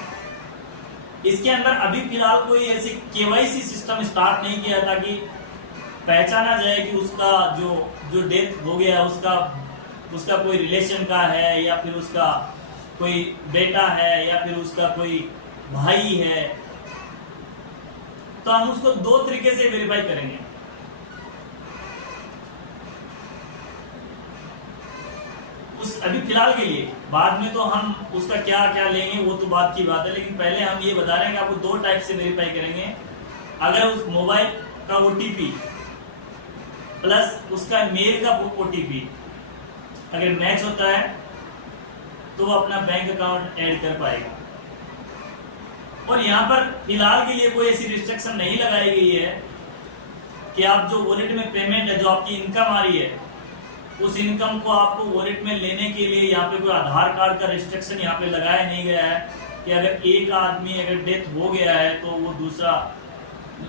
इसके अंदर अभी फिलहाल कोई ऐसे केवाईसी सिस्टम स्टार्ट नहीं किया था कि पहचाना जाए कि उसका जो डेथ हो गया उसका कोई रिलेशन का है या फिर उसका कोई बेटा है या फिर उसका कोई भाई है, तो हम उसको दो तरीके से वेरीफाई करेंगे। उस अभी फिलहाल के लिए, बाद में तो हम उसका क्या क्या लेंगे वो तो बात की बात है, लेकिन पहले हम ये बता रहे हैं कि आपको दो टाइप से वेरीफाई करेंगे। अगर उस मोबाइल का ओटीपी प्लस उसका मेल का ओटीपी अगर मैच होता है तो वो अपना बैंक अकाउंट ऐड कर पाएगा। और यहाँ पर फिलहाल के लिए कोई ऐसी रिस्ट्रिक्शन नहीं लगाई गई है कि आप जो वॉलेट में पेमेंट है, जो आपकी इनकम आ रही है, उस इनकम को आपको वॉलेट में लेने के लिए यहाँ पे कोई आधार कार्ड का रिस्ट्रिक्शन यहाँ पे लगाया नहीं गया है कि अगर एक आदमी अगर डेथ हो गया है तो वो दूसरा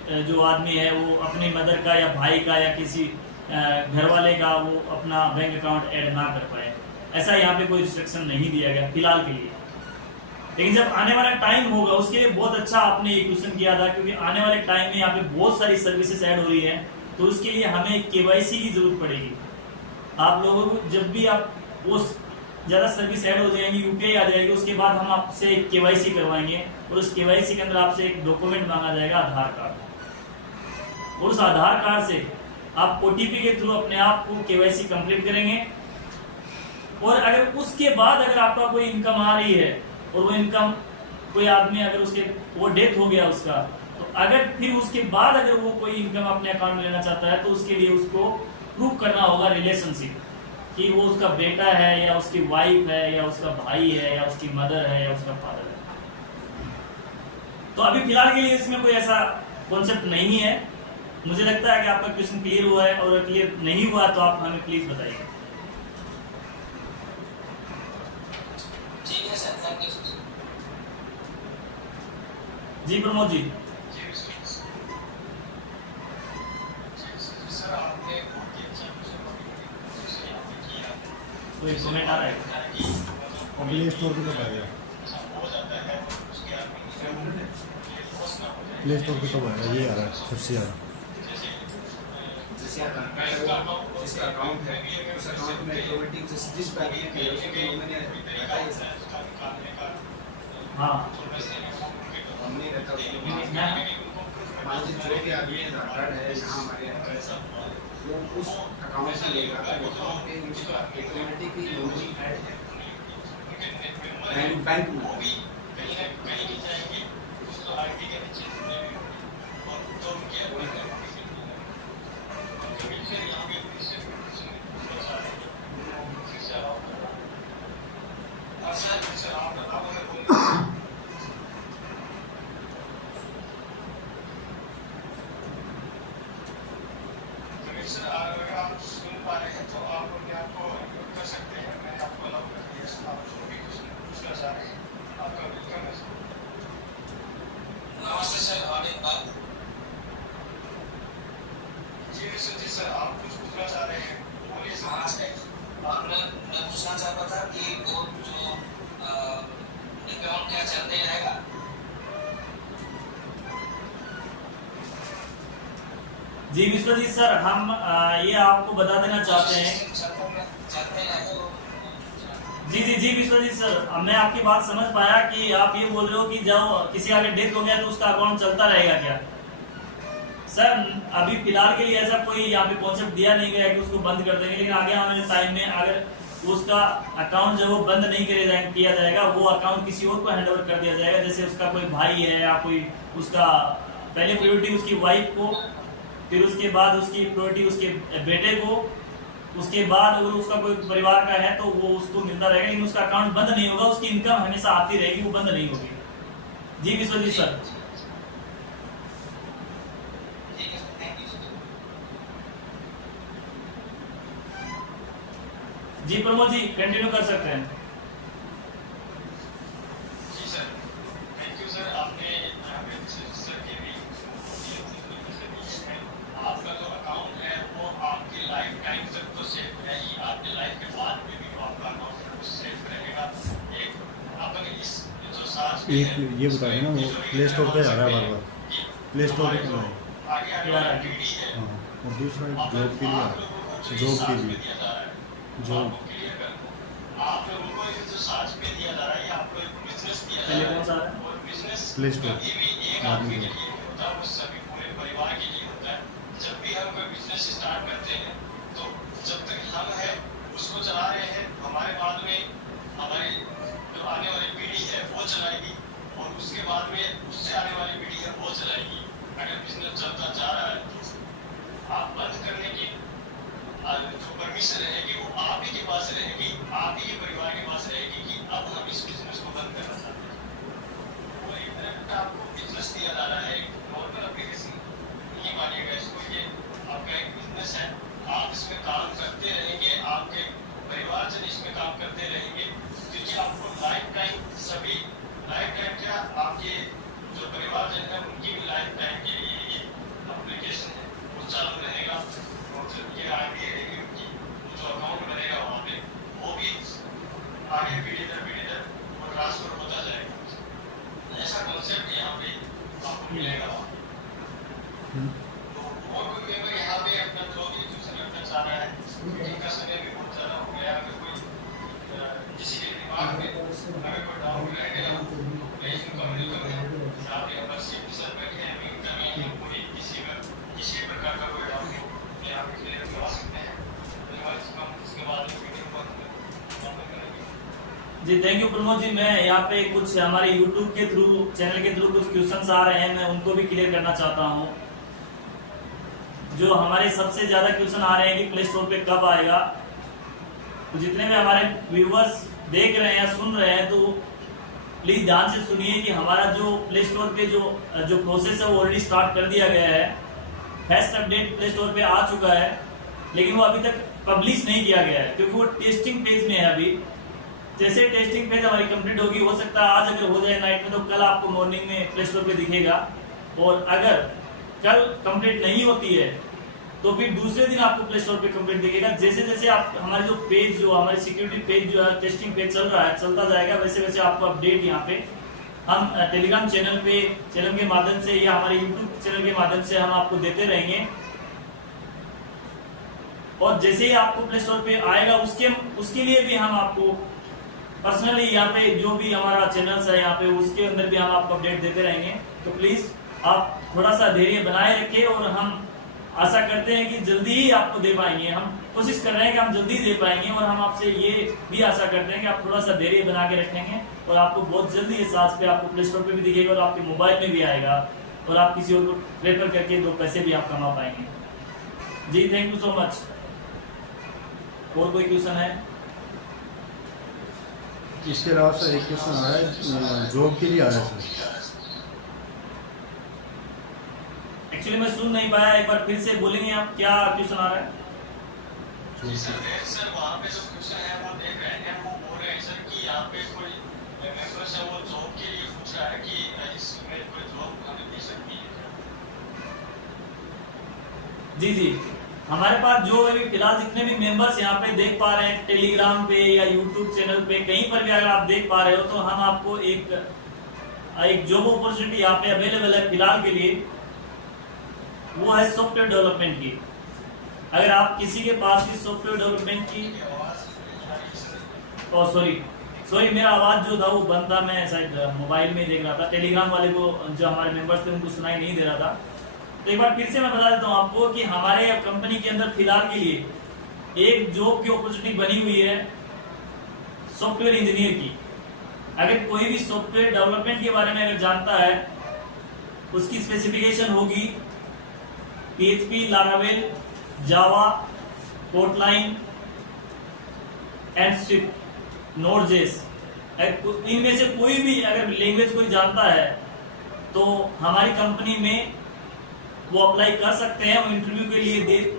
जो आदमी है वो अपनी मदर का या भाई का या किसी घर वाले का वो अपना बैंक अकाउंट ऐड ना कर पाए। ऐसा यहाँ पे कोई रिस्ट्रिक्शन नहीं दिया गया फिलहाल के लिए। लेकिन जब आने वाला टाइम होगा, उसके लिए बहुत अच्छा आपने ये क्वेश्चन किया था, क्योंकि आने वाले टाइम में यहाँ पे बहुत सारी सर्विसेज ऐड हो रही है, तो उसके लिए हमें केवाईसी की जरूरत पड़ेगी। आप लोगों को जब भी आप उस ज़्यादा सर्विस ऐड हो जाएंगी, यूपीआई आ जाएगी, उसके बाद हम आपसे एक केवाईसी करवाएंगे और उस केवाईसी के अंदर आपसे एक डॉक्यूमेंट मांगा जाएगा, आधार कार्ड। और उस आधार कार्ड से आप ओटीपी के थ्रू अपने आप को केवाईसी कंप्लीट करेंगे। और अगर उसके बाद अगर आपका कोई इनकम आ रही है और वो इनकम कोई आदमी अगर उसके वो डेथ हो गया उसका, तो अगर फिर उसके बाद अगर वो कोई इनकम अपने अकाउंट में लेना चाहता है तो उसके लिए उसको प्रूव करना होगा रिलेशनशिप, कि वो उसका बेटा है या उसकी वाइफ है या उसका भाई है या उसकी मदर है या उसका फादर है। तो अभी फिलहाल के लिए इसमें कोई ऐसा कॉन्सेप्ट नहीं है। मुझे लगता है कि आपका क्वेश्चन क्लियर हुआ है, और क्लियर नहीं हुआ तो आप हमें प्लीज बताइए। ठीक है सर, थैंक यू। जी प्रमोद जी। कोई कमेंट आ रहा है? प्ले स्टोर पे कब आएगा? प्ले स्टोर पे कब आएगा? ये आ रहा है सबसे ज़्यादा। जिसका अकाउंट है उस अकाउंट में ऑटोमेटिक जिस बैंक में किया उसको मैंने रखा है सर। हाँ, हमने रखा उसको। मान लीजिए जो भी आदमी आधार कार्ड है यहाँ हमारे वो उस अकाउंट से लेगा, अकाउंट पे उसका ऑटोमेटिक ही नॉमिनी ऐड है बैंक में। नमस्ते सर, और एक बात। जी सर, आप कुछ पूछना चाह रहे हैं? बोलिए सर। हाँ सर, मैं पूछना चाहता था कि वो जो अकाउंट क्या चलते रहेगा? जी विश्वजीत सर, हम ये आपको बता देना चाहते हैं। चलते रहेगा वो। जी विश्वजीत सर, अब मैं आपकी बात समझ पाया कि आप ये बोल रहे हो कि जब किसी आगे डेथ हो गया तो उसका अकाउंट चलता रहेगा क्या? सर अभी फिलहाल के लिए ऐसा कोई यहाँ पे कॉन्सेप्ट दिया नहीं गया है कि उसको बंद कर देंगे, लेकिन आगे आने वाले टाइम में अगर उसका अकाउंट जो वो बंद नहीं किया जाएगा, वो अकाउंट किसी और को हैंड ओवर कर दिया जाएगा। जैसे उसका कोई भाई है या कोई उसका पहले प्रायोरिटी उसकी वाइफ को, फिर उसके बाद उसकी प्रायोरिटी उसके बेटे को, उसके बाद अगर उसका कोई परिवार का है तो वो उसको मिलता रहेगा, लेकिन उसका अकाउंट बंद नहीं होगा, उसकी इनकम हमेशा आती रहेगी, वो बंद नहीं होगी। जी विश्वजीत सर। जी प्रमोद जी, कंटिन्यू कर सकते हैं। जी सर, थैंक यू सर। आपने सर के भी आपका जो अकाउंट है वो आपकी लाइफ टाइम तक तो सेफ है ही, आपके लाइफ के बाद में भी आपका अकाउंट सेफ रहेगा। एक अपने इस जो साथ एक ये बता देना, वो प्ले स्टोर पे आ रहा है बार बार। प्ले स्टोर पे कब आएगा? आगे आने वाला पीढ़ी है, हाँ, और दूसरा जॉब के लिए आ रहा है। जॉब के लिए दिया जा रहा है, जॉब आप लोगों को ये जो साथ में दिया जा रहा है प्ले स्टोर कभी भी एक आदमी के लिए होता है, वो सभी पूरे परिवार के लिए होता है। जब भी हम कोई बिजनेस स्टार्ट करते हैं तो जब तक हम है उसको चला रहे हैं, हमारे बाद में हमारी जो आने वाली पीढ़ी है वो चलाएगी, और उसके बाद में उससे आने वाली पीढ़ी है वो चलाएगी। अगर बिजनेस चलता जा रहा है तो आप बंद करने की जो परमिशन रहेगी वो आप ही के पास रहेगी, आप ही के परिवार के पास रहेगी कि अब हम इस बिजनेस को बंद करना चाहते हैं। वो एक तरह का आपको बिजनेस दिया जा रहा है, नॉर्मल एप्लीकेशन नहीं मानिएगा इसको, ये आपका एक बिजनेस है। आप इसमें काम करते रहेंगे, आपके परिवारजन इसमें काम करते रहेंगे, क्योंकि आपको लाइफ टाइम सभी लाइफ टाइम क्या आपके जो परिवारजन है उनकी भी लाइफ टाइम के लिए ये एप्लीकेशन है वो चालू रहेगा, और ये आईडी रहेगी उनकी, जो अकाउंट बनेगा वहाँ पे वो भी आगे पीढ़ी दर वो ट्रांसफर होता जाएगा। ऐसा कॉन्सेप्ट यहाँ पे आपको मिलेगा। तो और कोई मेंबर यहाँ पे अपना जो भी ट्यूशन रखना चाह रहा है, इनका समय भी बहुत ज़्यादा हो गया, अगर कोई किसी के दिमाग में अगर कोई डाउट रह गया तो प्लीज उनका वेलकम है। आप यहाँ पर सिर्फ सर बैठे हैं, अभी उनका नहीं है, कोई किसी प्रकार का कोई डाउट हो ये आप क्लियर करवा सकते हैं। उसके बाद वीडियो बंद करेंगे। जी थैंक यू प्रमोद जी। मैं यहाँ पे कुछ हमारे यूट्यूब के थ्रू चैनल के थ्रू कुछ क्वेश्चंस आ रहे हैं, मैं उनको भी क्लियर करना चाहता हूँ। जो हमारे सबसे ज्यादा क्वेश्चन आ रहे हैं कि प्ले स्टोर पे कब आएगा, तो जितने भी हमारे व्यूवर्स देख रहे हैं सुन रहे हैं तो प्लीज ध्यान से सुनिए कि हमारा जो प्ले स्टोर पे जो प्रोसेस है वो ऑलरेडी स्टार्ट कर दिया गया है। फर्स्ट अपडेट प्ले स्टोर पे आ चुका है, लेकिन वो अभी तक पब्लिश नहीं किया गया है क्योंकि वो टेस्टिंग फेज में है अभी। जैसे टेस्टिंग फेज हमारी कंप्लीट होगी, हो सकता है आज अगर हो जाए नाइट में तो कल आपको मॉर्निंग में प्ले स्टोर पे दिखेगा, और अगर कल कंप्लीट नहीं होती है तो फिर दूसरे दिन आपको प्ले स्टोर पे कंप्लीट दिखेगा। जैसे जैसे आप हमारे जो पेज जो हमारे सिक्योरिटी पेज जो है टेस्टिंग पेज चल रहा है चलता जाएगा, वैसे वैसे आपको अपडेट यहाँ पे हम टेलीग्राम चैनल के माध्यम से या हमारे यूट्यूब चैनल के माध्यम से हम आपको देते रहेंगे। और जैसे ही आपको प्ले स्टोर पे आएगा उसके लिए भी हम आपको पर्सनली यहाँ पे जो भी हमारा चैनल्स है यहाँ पे उसके अंदर भी हम आपको अपडेट देते रहेंगे। तो प्लीज आप थोड़ा सा धैर्य बनाए रखें, और हम आशा करते हैं कि जल्दी ही आपको दे पाएंगे। हम कोशिश कर रहे हैं कि हम जल्दी दे पाएंगे, और हम आपसे ये भी आशा करते हैं कि आप थोड़ा सा धैर्य बना के रखेंगे और आपको बहुत जल्दी इस साथ पे आपको प्ले स्टोर पे भी दिखेगा और आपके मोबाइल में भी आएगा, और आप किसी और को रेफर करके 2 पैसे भी आप कमा पाएंगे। जी थैंक यू सो मच। और कोई क्वेश्चन है? इसके अलावा सर एक क्वेश्चन आ रहा है, जॉब के लिए आ रहा है सर। एक्चुअली मैं सुन नहीं पाया, एक बार फिर से बोलेंगे आप क्या क्वेश्चन आ रहा है? सर वहाँ पे जो क्वेश्चन है वो देख रहे हैं, वो बोल रहे हैं सर कि यहाँ पे कोई मेंबर्स है वो जॉब के लिए पूछ रहा है कि इसमें कोई जॉब हमें दे सकती है। जी जी, हमारे पास जो अभी फिलहाल जितने भी मेंबर्स यहाँ पे देख पा रहे हैं टेलीग्राम पे या यूट्यूब चैनल पे कहीं पर भी अगर आप देख पा रहे हो, तो हम आपको एक जॉब अपॉर्चुनिटी यहाँ पे अवेलेबल है फिलहाल के लिए, वो है सॉफ्टवेयर डेवलपमेंट की। अगर आप किसी के पास भी सॉफ्टवेयर डेवलपमेंट की सॉरी मेरा आवाज जो था वो बंद था, मैं शायद मोबाइल में देख रहा था, टेलीग्राम वाले को जो हमारे मेंबर्स थे उनको सुनाई नहीं दे रहा था। तो एक बार फिर से मैं बता देता हूँ आपको कि हमारे कंपनी के अंदर फिलहाल के लिए एक जॉब की अपॉर्चुनिटी बनी हुई है सॉफ्टवेयर इंजीनियर की। अगर कोई भी सॉफ्टवेयर डेवलपमेंट के बारे में अगर जानता है, उसकी स्पेसिफिकेशन होगी PHP, Laravel, Java, Kotlin and Swift, Node.js। इनमें से कोई भी अगर लैंग्वेज कोई जानता है तो हमारी कंपनी में वो अप्लाई कर सकते हैं, वो इंटरव्यू के लिए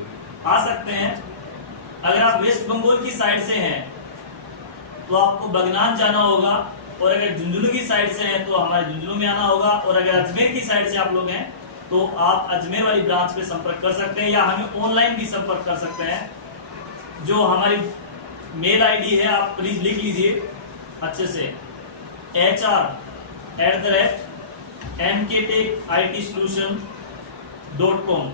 आ सकते हैं। अगर आप वेस्ट बंगाल की साइड से हैं तो आपको बगनान जाना होगा, और अगर झुंझुनू की साइड से हैं तो हमारे झुंझुनू में आना होगा, और अगर अजमेर की साइड से आप लोग हैं तो आप अजमेर वाली ब्रांच पे संपर्क कर सकते हैं, या हमें ऑनलाइन भी संपर्क कर सकते हैं। जो हमारी मेल आईडी है आप प्लीज लिख लीजिए अच्छे से, hr@mktechitsolution.com,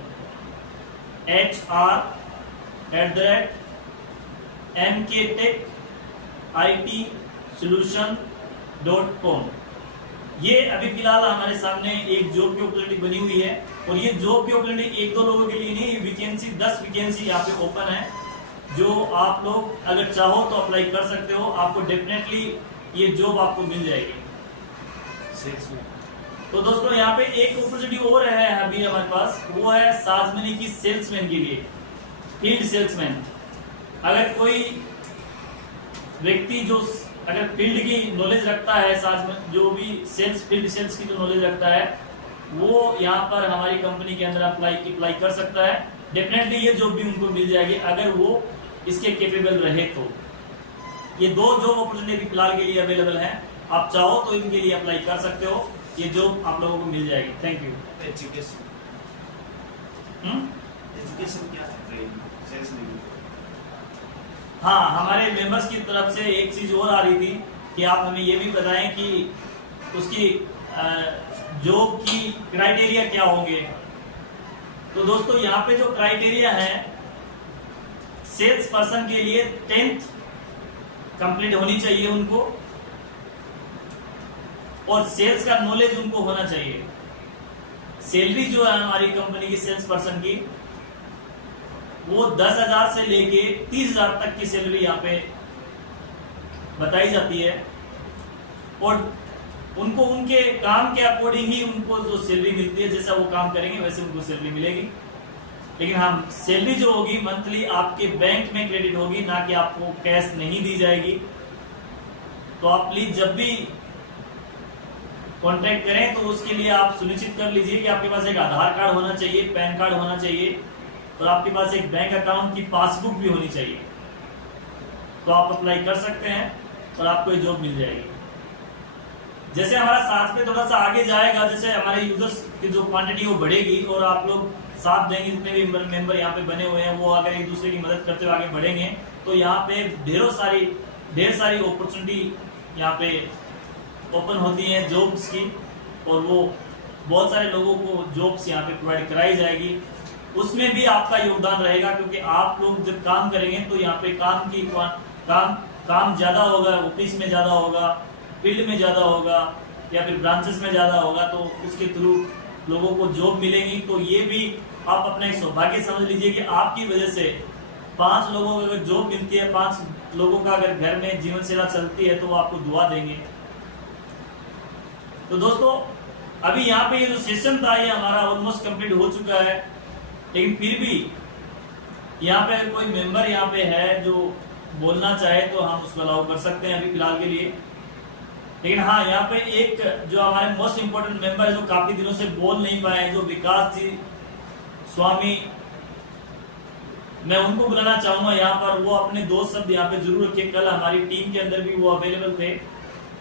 hr@mktechitsolution.com। ये अभी फिलहाल हमारे सामने एक जॉब की अपॉर्चुनिटी बनी हुई है और ये जॉब की अपॉर्चुनिटी 1-2 लोगों के लिए नहीं, वैकेंसी 10 वैकेंसी यहाँ पे ओपन है, जो आप लोग अगर चाहो तो अप्लाई कर सकते हो। आपको डेफिनेटली ये जॉब आपको मिल जाएगी। तो दोस्तों यहाँ पे एक अपॉर्चुनिटी और है अभी हमारे पास, वो है साजमनी की सेल्समैन के लिए, फील्ड सेल्समैन। अगर कोई व्यक्ति जो अगर फील्ड की नॉलेज रखता है, जो भी फील्ड सेल्स की जो नॉलेज रखता है, वो यहाँ पर हमारी कंपनी के अंदर अप्लाई कर सकता है। डेफिनेटली ये जॉब भी उनको मिल जाएगी अगर वो इसके केपेबल रहे तो। ये 2 जॉब अपॉर्चुनिटी फिलहाल के लिए अवेलेबल हैं, आप चाहो तो इनके लिए अप्लाई कर सकते हो, ये जॉब आप लोगों को मिल जाएगी। Thank you. एजुकेशन क्या है? सेल्स में हाँ, हमारे मेंबर्स की तरफ से एक चीज और आ रही थी कि आप हमें ये भी बताएं कि उसकी जॉब की क्राइटेरिया क्या होंगे। तो दोस्तों यहाँ पे जो क्राइटेरिया है, सेल्स पर्सन के लिए 10th कंप्लीट होनी चाहिए उनको, और सेल्स का नॉलेज उनको होना चाहिए। सैलरी जो है हमारी कंपनी की सेल्स पर्सन की, वो 10,000 से लेके 30,000 तक की सैलरी यहाँ पे बताई जाती है, और उनको उनके काम के अकॉर्डिंग ही उनको जो सैलरी मिलती है, जैसा वो काम करेंगे वैसे उनको सैलरी मिलेगी। लेकिन हम सैलरी जो होगी मंथली आपके बैंक में क्रेडिट होगी, ना कि आपको कैश नहीं दी जाएगी। तो आप प्लीज जब भी कॉन्टेक्ट करें तो उसके लिए आप सुनिश्चित कर लीजिए कि आपके पास एक आधार कार्ड होना चाहिए, पैन कार्ड होना चाहिए, और आपके पास एक बैंक अकाउंट की पासबुक भी होनी चाहिए। तो आप अप्लाई कर सकते हैं और आपको ये जॉब मिल जाएगी। जैसे हमारा साथ में थोड़ा सा आगे जाएगा, जैसे हमारे यूजर्स की जो क्वांटिटी वो बढ़ेगी और आप लोग साथ देंगे, जितने भी मेंबर यहाँ पे बने हुए हैं वो अगर एक दूसरे की मदद करते हुए आगे बढ़ेंगे, तो यहाँ पे ढेर सारी अपॉर्चुनिटी यहाँ पे ओपन होती हैं जॉब्स की, और वो बहुत सारे लोगों को जॉब्स यहाँ पे प्रोवाइड कराई जाएगी। उसमें भी आपका योगदान रहेगा, क्योंकि आप लोग जब काम करेंगे तो यहाँ पे काम ज्यादा होगा, ऑफिस में ज्यादा होगा, फील्ड में ज्यादा होगा, या फिर ब्रांचेस में ज्यादा होगा, तो उसके थ्रू लोगों को जॉब मिलेगी। तो ये भी आप अपना एक सौभाग्य समझ लीजिए कि आपकी वजह से 5 लोगों को अगर जॉब मिलती है, 5 लोगों का अगर घर में जीवन सेवा चलती है, तो वो आपको दुआ देंगे। तो दोस्तों अभी यहाँ पे ये जो सेशन था ये हमारा ऑलमोस्ट कंप्लीट हो चुका है, लेकिन फिर भी यहाँ पे कोई मेंबर यहाँ पे है जो बोलना चाहे तो हम उसको अलाउ कर सकते हैं अभी फिलहाल के लिए। लेकिन हाँ, यहाँ पे एक जो हमारे मोस्ट इम्पोर्टेंट मेंबर है जो काफी दिनों से बोल नहीं पाए, जो विकास जी स्वामी, मैं उनको बुलाना चाहूंगा यहाँ पर। वो अपने 2 शब्द यहाँ पे जरूर रखे। कल हमारी टीम के अंदर भी वो अवेलेबल थे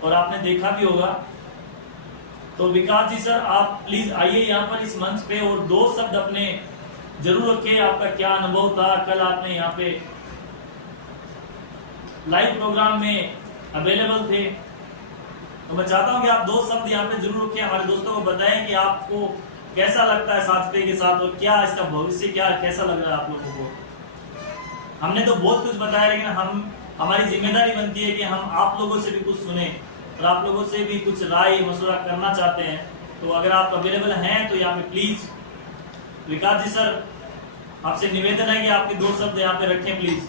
और आपने देखा भी होगा। तो विकास जी सर, आप प्लीज आइए यहाँ पर इस मंच पे और 2 शब्द अपने जरूर रखे। आपका क्या अनुभव था, कल आपने यहाँ पे लाइव प्रोग्राम में अवेलेबल थे, तो मैं चाहता हूँ कि आप 2 शब्द यहाँ पे जरूर रखें, हमारे दोस्तों को बताएं कि आपको कैसा लगता है साथ के साथ, और क्या इसका भविष्य कैसा लग रहा है आप लोगों को। हमने तो बहुत कुछ बताया, लेकिन हमारी जिम्मेदारी बनती है कि हम आप लोगों से भी कुछ सुने और आप लोगों से भी कुछ राय मशवरा करना चाहते हैं। तो अगर आप अवेलेबल हैं तो यहाँ पे प्लीज विकास जी सर, आपसे निवेदन है कि आपके 2 शब्द यहाँ पे रखें प्लीज।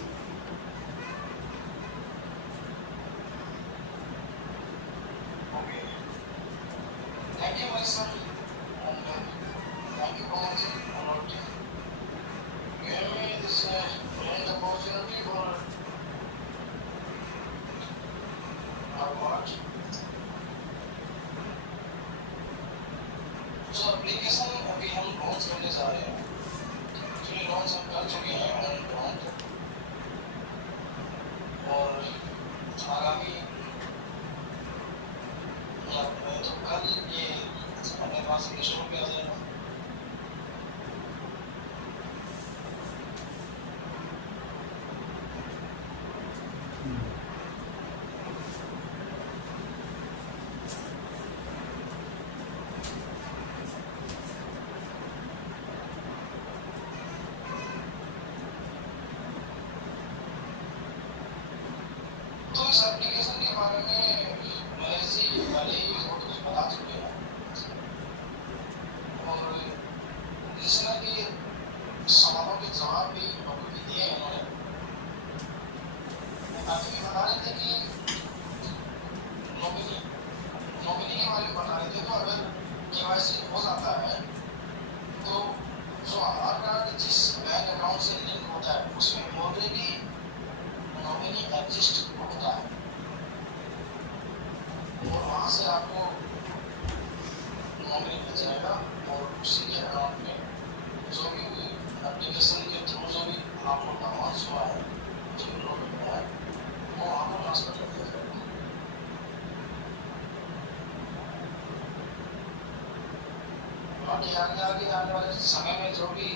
एप्लीकेशन अभी हम लॉन्च करने जा रहे हैं, एक्चुअली लॉन्च हम कर चुके हैं और आगामी तो कल ये अपने पास स्टोर पे आ जाएगा। तो इस एप्लीकेशन के बारे में महेश जी पहले ही बहुत कुछ बता चुके और ध्यान दें कि आने वाले समय में जो भी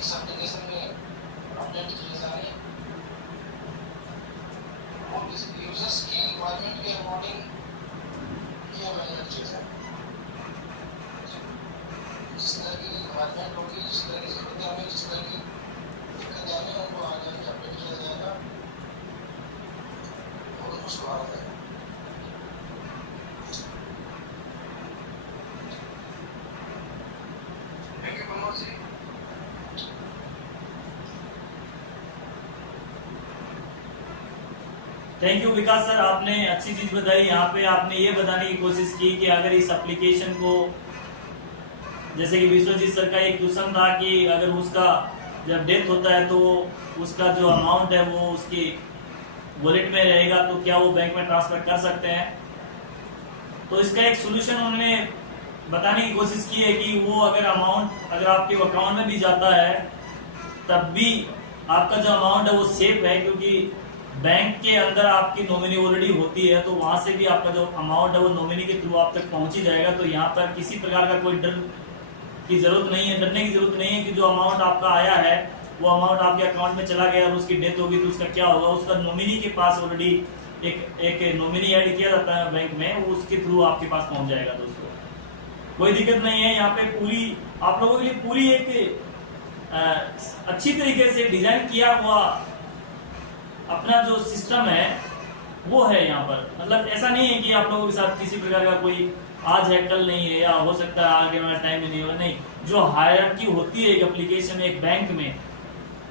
इस एप्लीकेशन में अपडेट किए जा रहे हैं वो यूजर्स की रिक्वायरमेंट के अकॉर्डिंग किए गए चीज़ है। जिस तरह की रिक्वायरमेंट होगी, जिस तरह की जरूरत हमें, जिस तरह की दिक्कत आने उनको आगे अपडेट किया जाएगा और उसको आ जाएगा। Thank you Manoj ji. Thank you Vikas sir, आपने अच्छी चीज बताई। यहाँ पे आपने ये बताने की कोशिश की कि अगर इस एप्लीकेशन को, जैसे कि विश्वजीत सर का एक क्वेश्चन था कि अगर उसका जब डेथ होता है तो उसका जो अमाउंट है वो उसकी वॉलेट में रहेगा तो क्या वो बैंक में ट्रांसफर कर सकते हैं। तो इसका एक सोल्यूशन उन्होंने बताने की कोशिश की है कि वो अगर अमाउंट अगर आपके अकाउंट में भी जाता है तब भी आपका जो अमाउंट है वो सेफ है, क्योंकि बैंक के अंदर आपकी नॉमिनी ऑलरेडी होती है तो वहां से भी आपका जो अमाउंट है वो नॉमिनी के थ्रू आप तक पहुंच ही जाएगा। तो यहाँ पर किसी प्रकार का कोई डर की जरूरत नहीं है, डरने की जरूरत नहीं है कि जो अमाउंट आपका आया है वो अमाउंट आपके अकाउंट में चला गया और उसकी डेथ होगी तो उसका क्या होगा। उसका नॉमिनी के पास ऑलरेडी एक नॉमिनी ऐड किया जाता है बैंक में, वो उसके थ्रू आपके पास पहुंच जाएगा। दोस्तों कोई दिक्कत नहीं है, यहाँ पे पूरी आप लोगों के लिए पूरी एक अच्छी तरीके से डिजाइन किया हुआ अपना जो सिस्टम है वो है यहाँ पर। मतलब ऐसा नहीं है कि आप लोगों के साथ किसी प्रकार का कोई आज है कल नहीं है या हो सकता है आगे वाला टाइम में नहीं होगा, नहीं। जो हायरार्की होती है एक एप्लीकेशन एक बैंक में,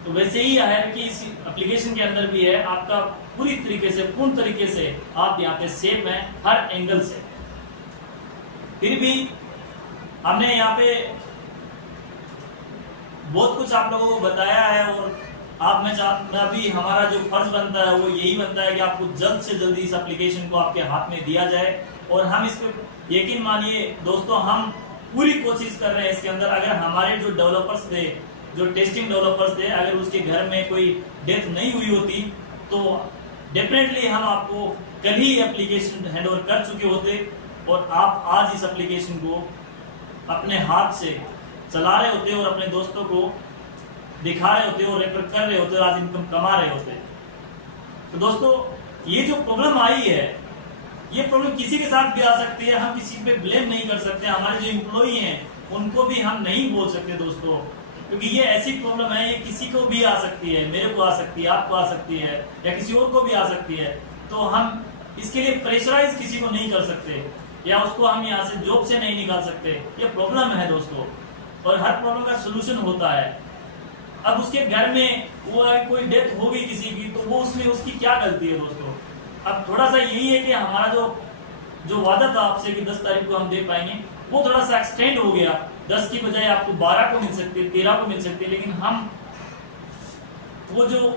तो वैसे ही हायरार्की इस एप्लीकेशन के अंदर भी है। आपका पूरी तरीके से पूर्ण तरीके से आप यहाँ पे सेफ हैं हर एंगल से। फिर भी हमने यहाँ पे बहुत कुछ आप लोगों को बताया है और आप मैं अभी हमारा जो फर्ज बनता है वो यही बनता है कि आपको जल्द से जल्दी इस एप्लीकेशन को आपके हाथ में दिया जाए। और हम इस पे यकीन मानिए दोस्तों, हम पूरी कोशिश कर रहे हैं इसके अंदर। अगर हमारे जो डेवलपर्स थे, जो टेस्टिंग डेवलपर्स थे, अगर उसके घर में कोई डेथ नहीं हुई होती तो डेफिनेटली हम आपको कल ही एप्लीकेशन हैंडओवर कर चुके होते और आप आज इस एप्लीकेशन को अपने हाथ से चला रहे होते और अपने दोस्तों को दिखा रहे होते और रेफर कर रहे होते और आज इनकम कमा रहे होते। तो दोस्तों ये जो प्रॉब्लम आई है, ये प्रॉब्लम किसी के साथ भी आ सकती है, हम किसी पे ब्लेम नहीं कर सकते। हमारे जो एम्प्लॉई हैं उनको भी हम नहीं बोल सकते दोस्तों, क्योंकि ये ऐसी प्रॉब्लम है, ये किसी को भी आ सकती है, मेरे को आ सकती है, आपको आ सकती है या किसी और को भी आ सकती है। तो हम इसके लिए प्रेशराइज किसी को नहीं कर सकते या उसको हम यहाँ से जॉब से नहीं निकाल सकते। ये प्रॉब्लम है दोस्तों और हर प्रॉब्लम का सोल्यूशन होता है। अब उसके घर में वो कोई डेथ हो गई किसी की तो वो उसमें उसकी क्या गलती है दोस्तों। अब थोड़ा सा यही है कि हमारा जो वादा था आपसे कि 10 तारीख को हम दे पाएंगे वो थोड़ा सा एक्सटेंड हो गया। 10 की बजाय आपको 12 को मिल सकती है, 13 को मिल सकती है, लेकिन हम वो जो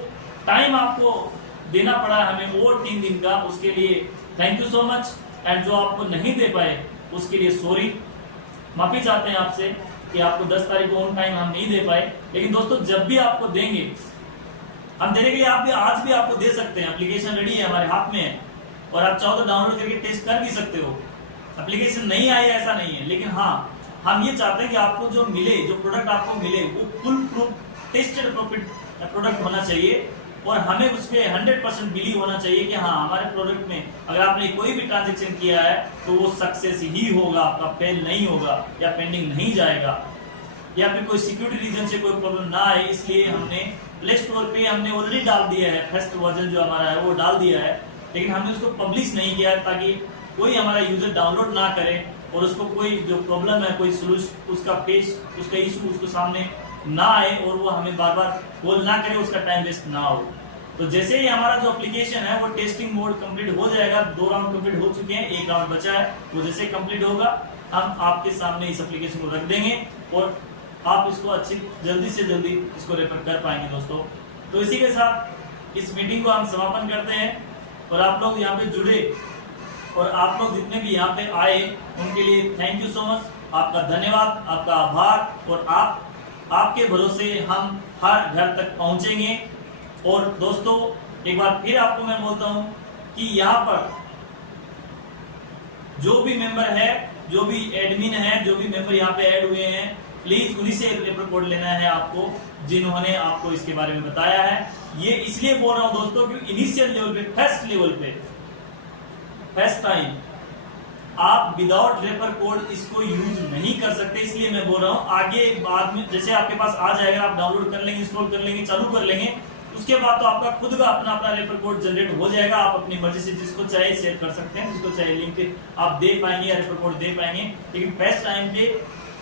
टाइम आपको देना पड़ा हमें और 3 दिन का, उसके लिए thank you so much. And जो आपको नहीं दे पाए उसके लिए सॉरी, माफी चाहते हैं आपसे कि आपको 10 तारीख को ऑन टाइम हम नहीं दे पाए। लेकिन दोस्तों जब भी आपको देंगे हम देने के लिए आप भी आज भी आपको दे सकते हैं। एप्लीकेशन रेडी है, हमारे हाथ में है और आप चाहो तो डाउनलोड करके टेस्ट कर भी सकते हो। एप्लीकेशन नहीं आई ऐसा नहीं है, लेकिन हाँ हम ये चाहते हैं कि आपको जो मिले, जो प्रोडक्ट आपको मिले वो फुल प्रूफ टेस्टेड प्रोडक्ट होना चाहिए और हमें उस पर 100% बिलीव होना चाहिए कि हाँ हमारे प्रोडक्ट में अगर आपने कोई भी ट्रांजेक्शन किया है तो वो सक्सेस ही होगा, आपका फेल नहीं होगा या पेंडिंग नहीं जाएगा या फिर कोई सिक्योरिटी रीजन से कोई प्रॉब्लम ना आए। इसलिए हमने प्ले स्टोर पे हमने ऑलरेडी डाल दिया है, फर्स्ट वर्जन जो हमारा है वो डाल दिया है, लेकिन हमने उसको पब्लिश नहीं किया ताकि कोई हमारा यूजर डाउनलोड ना करे और उसको कोई जो प्रॉब्लम है, कोई सोल्यूशन, उसका पेज, उसका इशू उसको सामने ना आए और वो हमें बार बार कॉल ना करे, उसका टाइम वेस्ट ना हो। तो जैसे ही हमारा जो एप्लीकेशन है वो टेस्टिंग मोड कंप्लीट हो जाएगा, 2 राउंड कंप्लीट हो चुके हैं, 1 राउंड बचा है, वो जैसे कंप्लीट होगा हम आपके सामने इस एप्लीकेशन को रख देंगे और आप इसको अच्छी जल्दी से जल्दी इसको रेफर कर पाएंगे दोस्तों। तो इसी के साथ इस मीटिंग को हम समापन करते हैं और आप लोग यहाँ पे जुड़े और आप लोग जितने भी यहाँ पे आए उनके लिए थैंक यू सो मच, आपका धन्यवाद, आपका आभार। और आपके भरोसे हम हर घर तक पहुंचेंगे। और दोस्तों एक बार फिर आपको मैं बोलता हूं कि यहाँ पर जो भी मेंबर है जो भी एडमिन है, जो भी मेंबर यहाँ पे ऐड हुए हैं, प्लीज उन्हीं से रेफर कोड लेना है आपको, जिन्होंने आपको इसके बारे में बताया है। ये इसलिए बोल रहा हूं दोस्तों कि इनिशियल लेवल पे, फर्स्ट लेवल पे, फर्स्ट टाइम आप विदाउट रेफर कोड इसको यूज नहीं कर सकते, इसलिए मैं बोल रहा हूं। आगे बाद में जैसे आपके पास आ जाएगा, आप डाउनलोड कर लेंगे, इंस्टॉल कर लेंगे, चालू कर लेंगे, उसके बाद तो आपका खुद का अपना अपना रेफर कोड जनरेट हो जाएगा। आप अपनी मर्जी से जिसको चाहे शेयर कर सकते हैं, जिसको चाहे लिंक आप दे पाएंगे या रेफर कोड दे पाएंगे। लेकिन फर्स्ट टाइम पे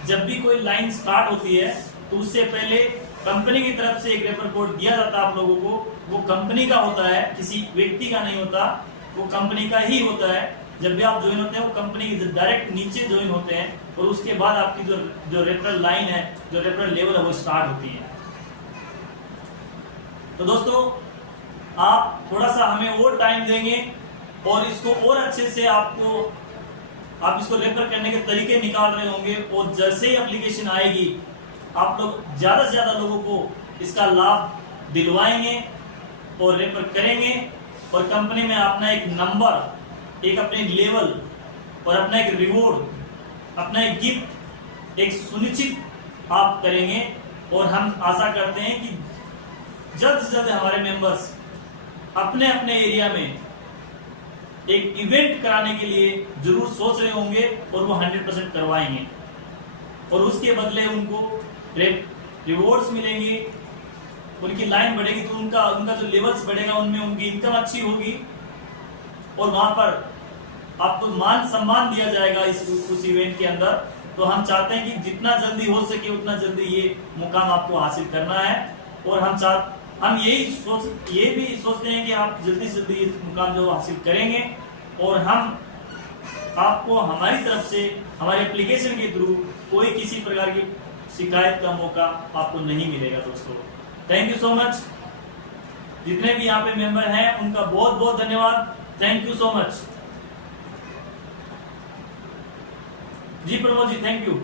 जब भी कोई लाइन स्टार्ट होती है तो उससे पहले कंपनी की तरफ से एक रेफर कोड दिया जाता है आप लोगों को। वो कंपनी का होता है, किसी व्यक्ति का नहीं होता, वो कंपनी का ही होता है। जब भी आप ज्वाइन होते हैं वो कंपनी के डायरेक्ट नीचे ज्वाइन होते हैं और उसके बाद आपकी जो रेफरल लाइन है, जो रेफरल लेवल है, वो स्टार्ट होती है। तो दोस्तों आप थोड़ा सा हमें और टाइम देंगे और इसको और अच्छे से आप इसको रेफर करने के तरीके निकाल रहे होंगे, और जैसे ही एप्लीकेशन आएगी आप लोग ज्यादा से ज्यादा लोगों को इसका लाभ दिलवाएंगे और रेफर करेंगे, और कंपनी में अपना एक नंबर, एक अपने लेवल और अपना एक रिवॉर्ड, अपना एक गिफ्ट एक सुनिश्चित आप करेंगे। और हम आशा करते हैं कि जल्द से जल्द हमारे मेंबर्स अपने अपने एरिया में एक इवेंट कराने के लिए जरूर सोच रहे होंगे और वो 100% करवाएंगे, और उसके बदले उनको रिवॉर्ड्स मिलेंगे, उनकी लाइन बढ़ेगी तो उनका जो लेवल्स बढ़ेगा, उनमें उनकी इनकम अच्छी होगी, और वहां पर आपको मान सम्मान दिया जाएगा उस इवेंट के अंदर। तो हम चाहते हैं कि जितना जल्दी हो सके उतना जल्दी ये मुकाम आपको हासिल करना है, और हम ये भी सोचते हैं कि आप जल्दी से जल्दी ये मुकाम जो हासिल करेंगे, और हम आपको हमारी तरफ से हमारे एप्लीकेशन के थ्रू कोई किसी प्रकार की शिकायत का मौका आपको नहीं मिलेगा। दोस्तों थैंक यू सो मच। जितने भी यहाँ पे मेंबर हैं उनका बहुत बहुत धन्यवाद। थैंक यू सो मच जी। Pramod ji thank you.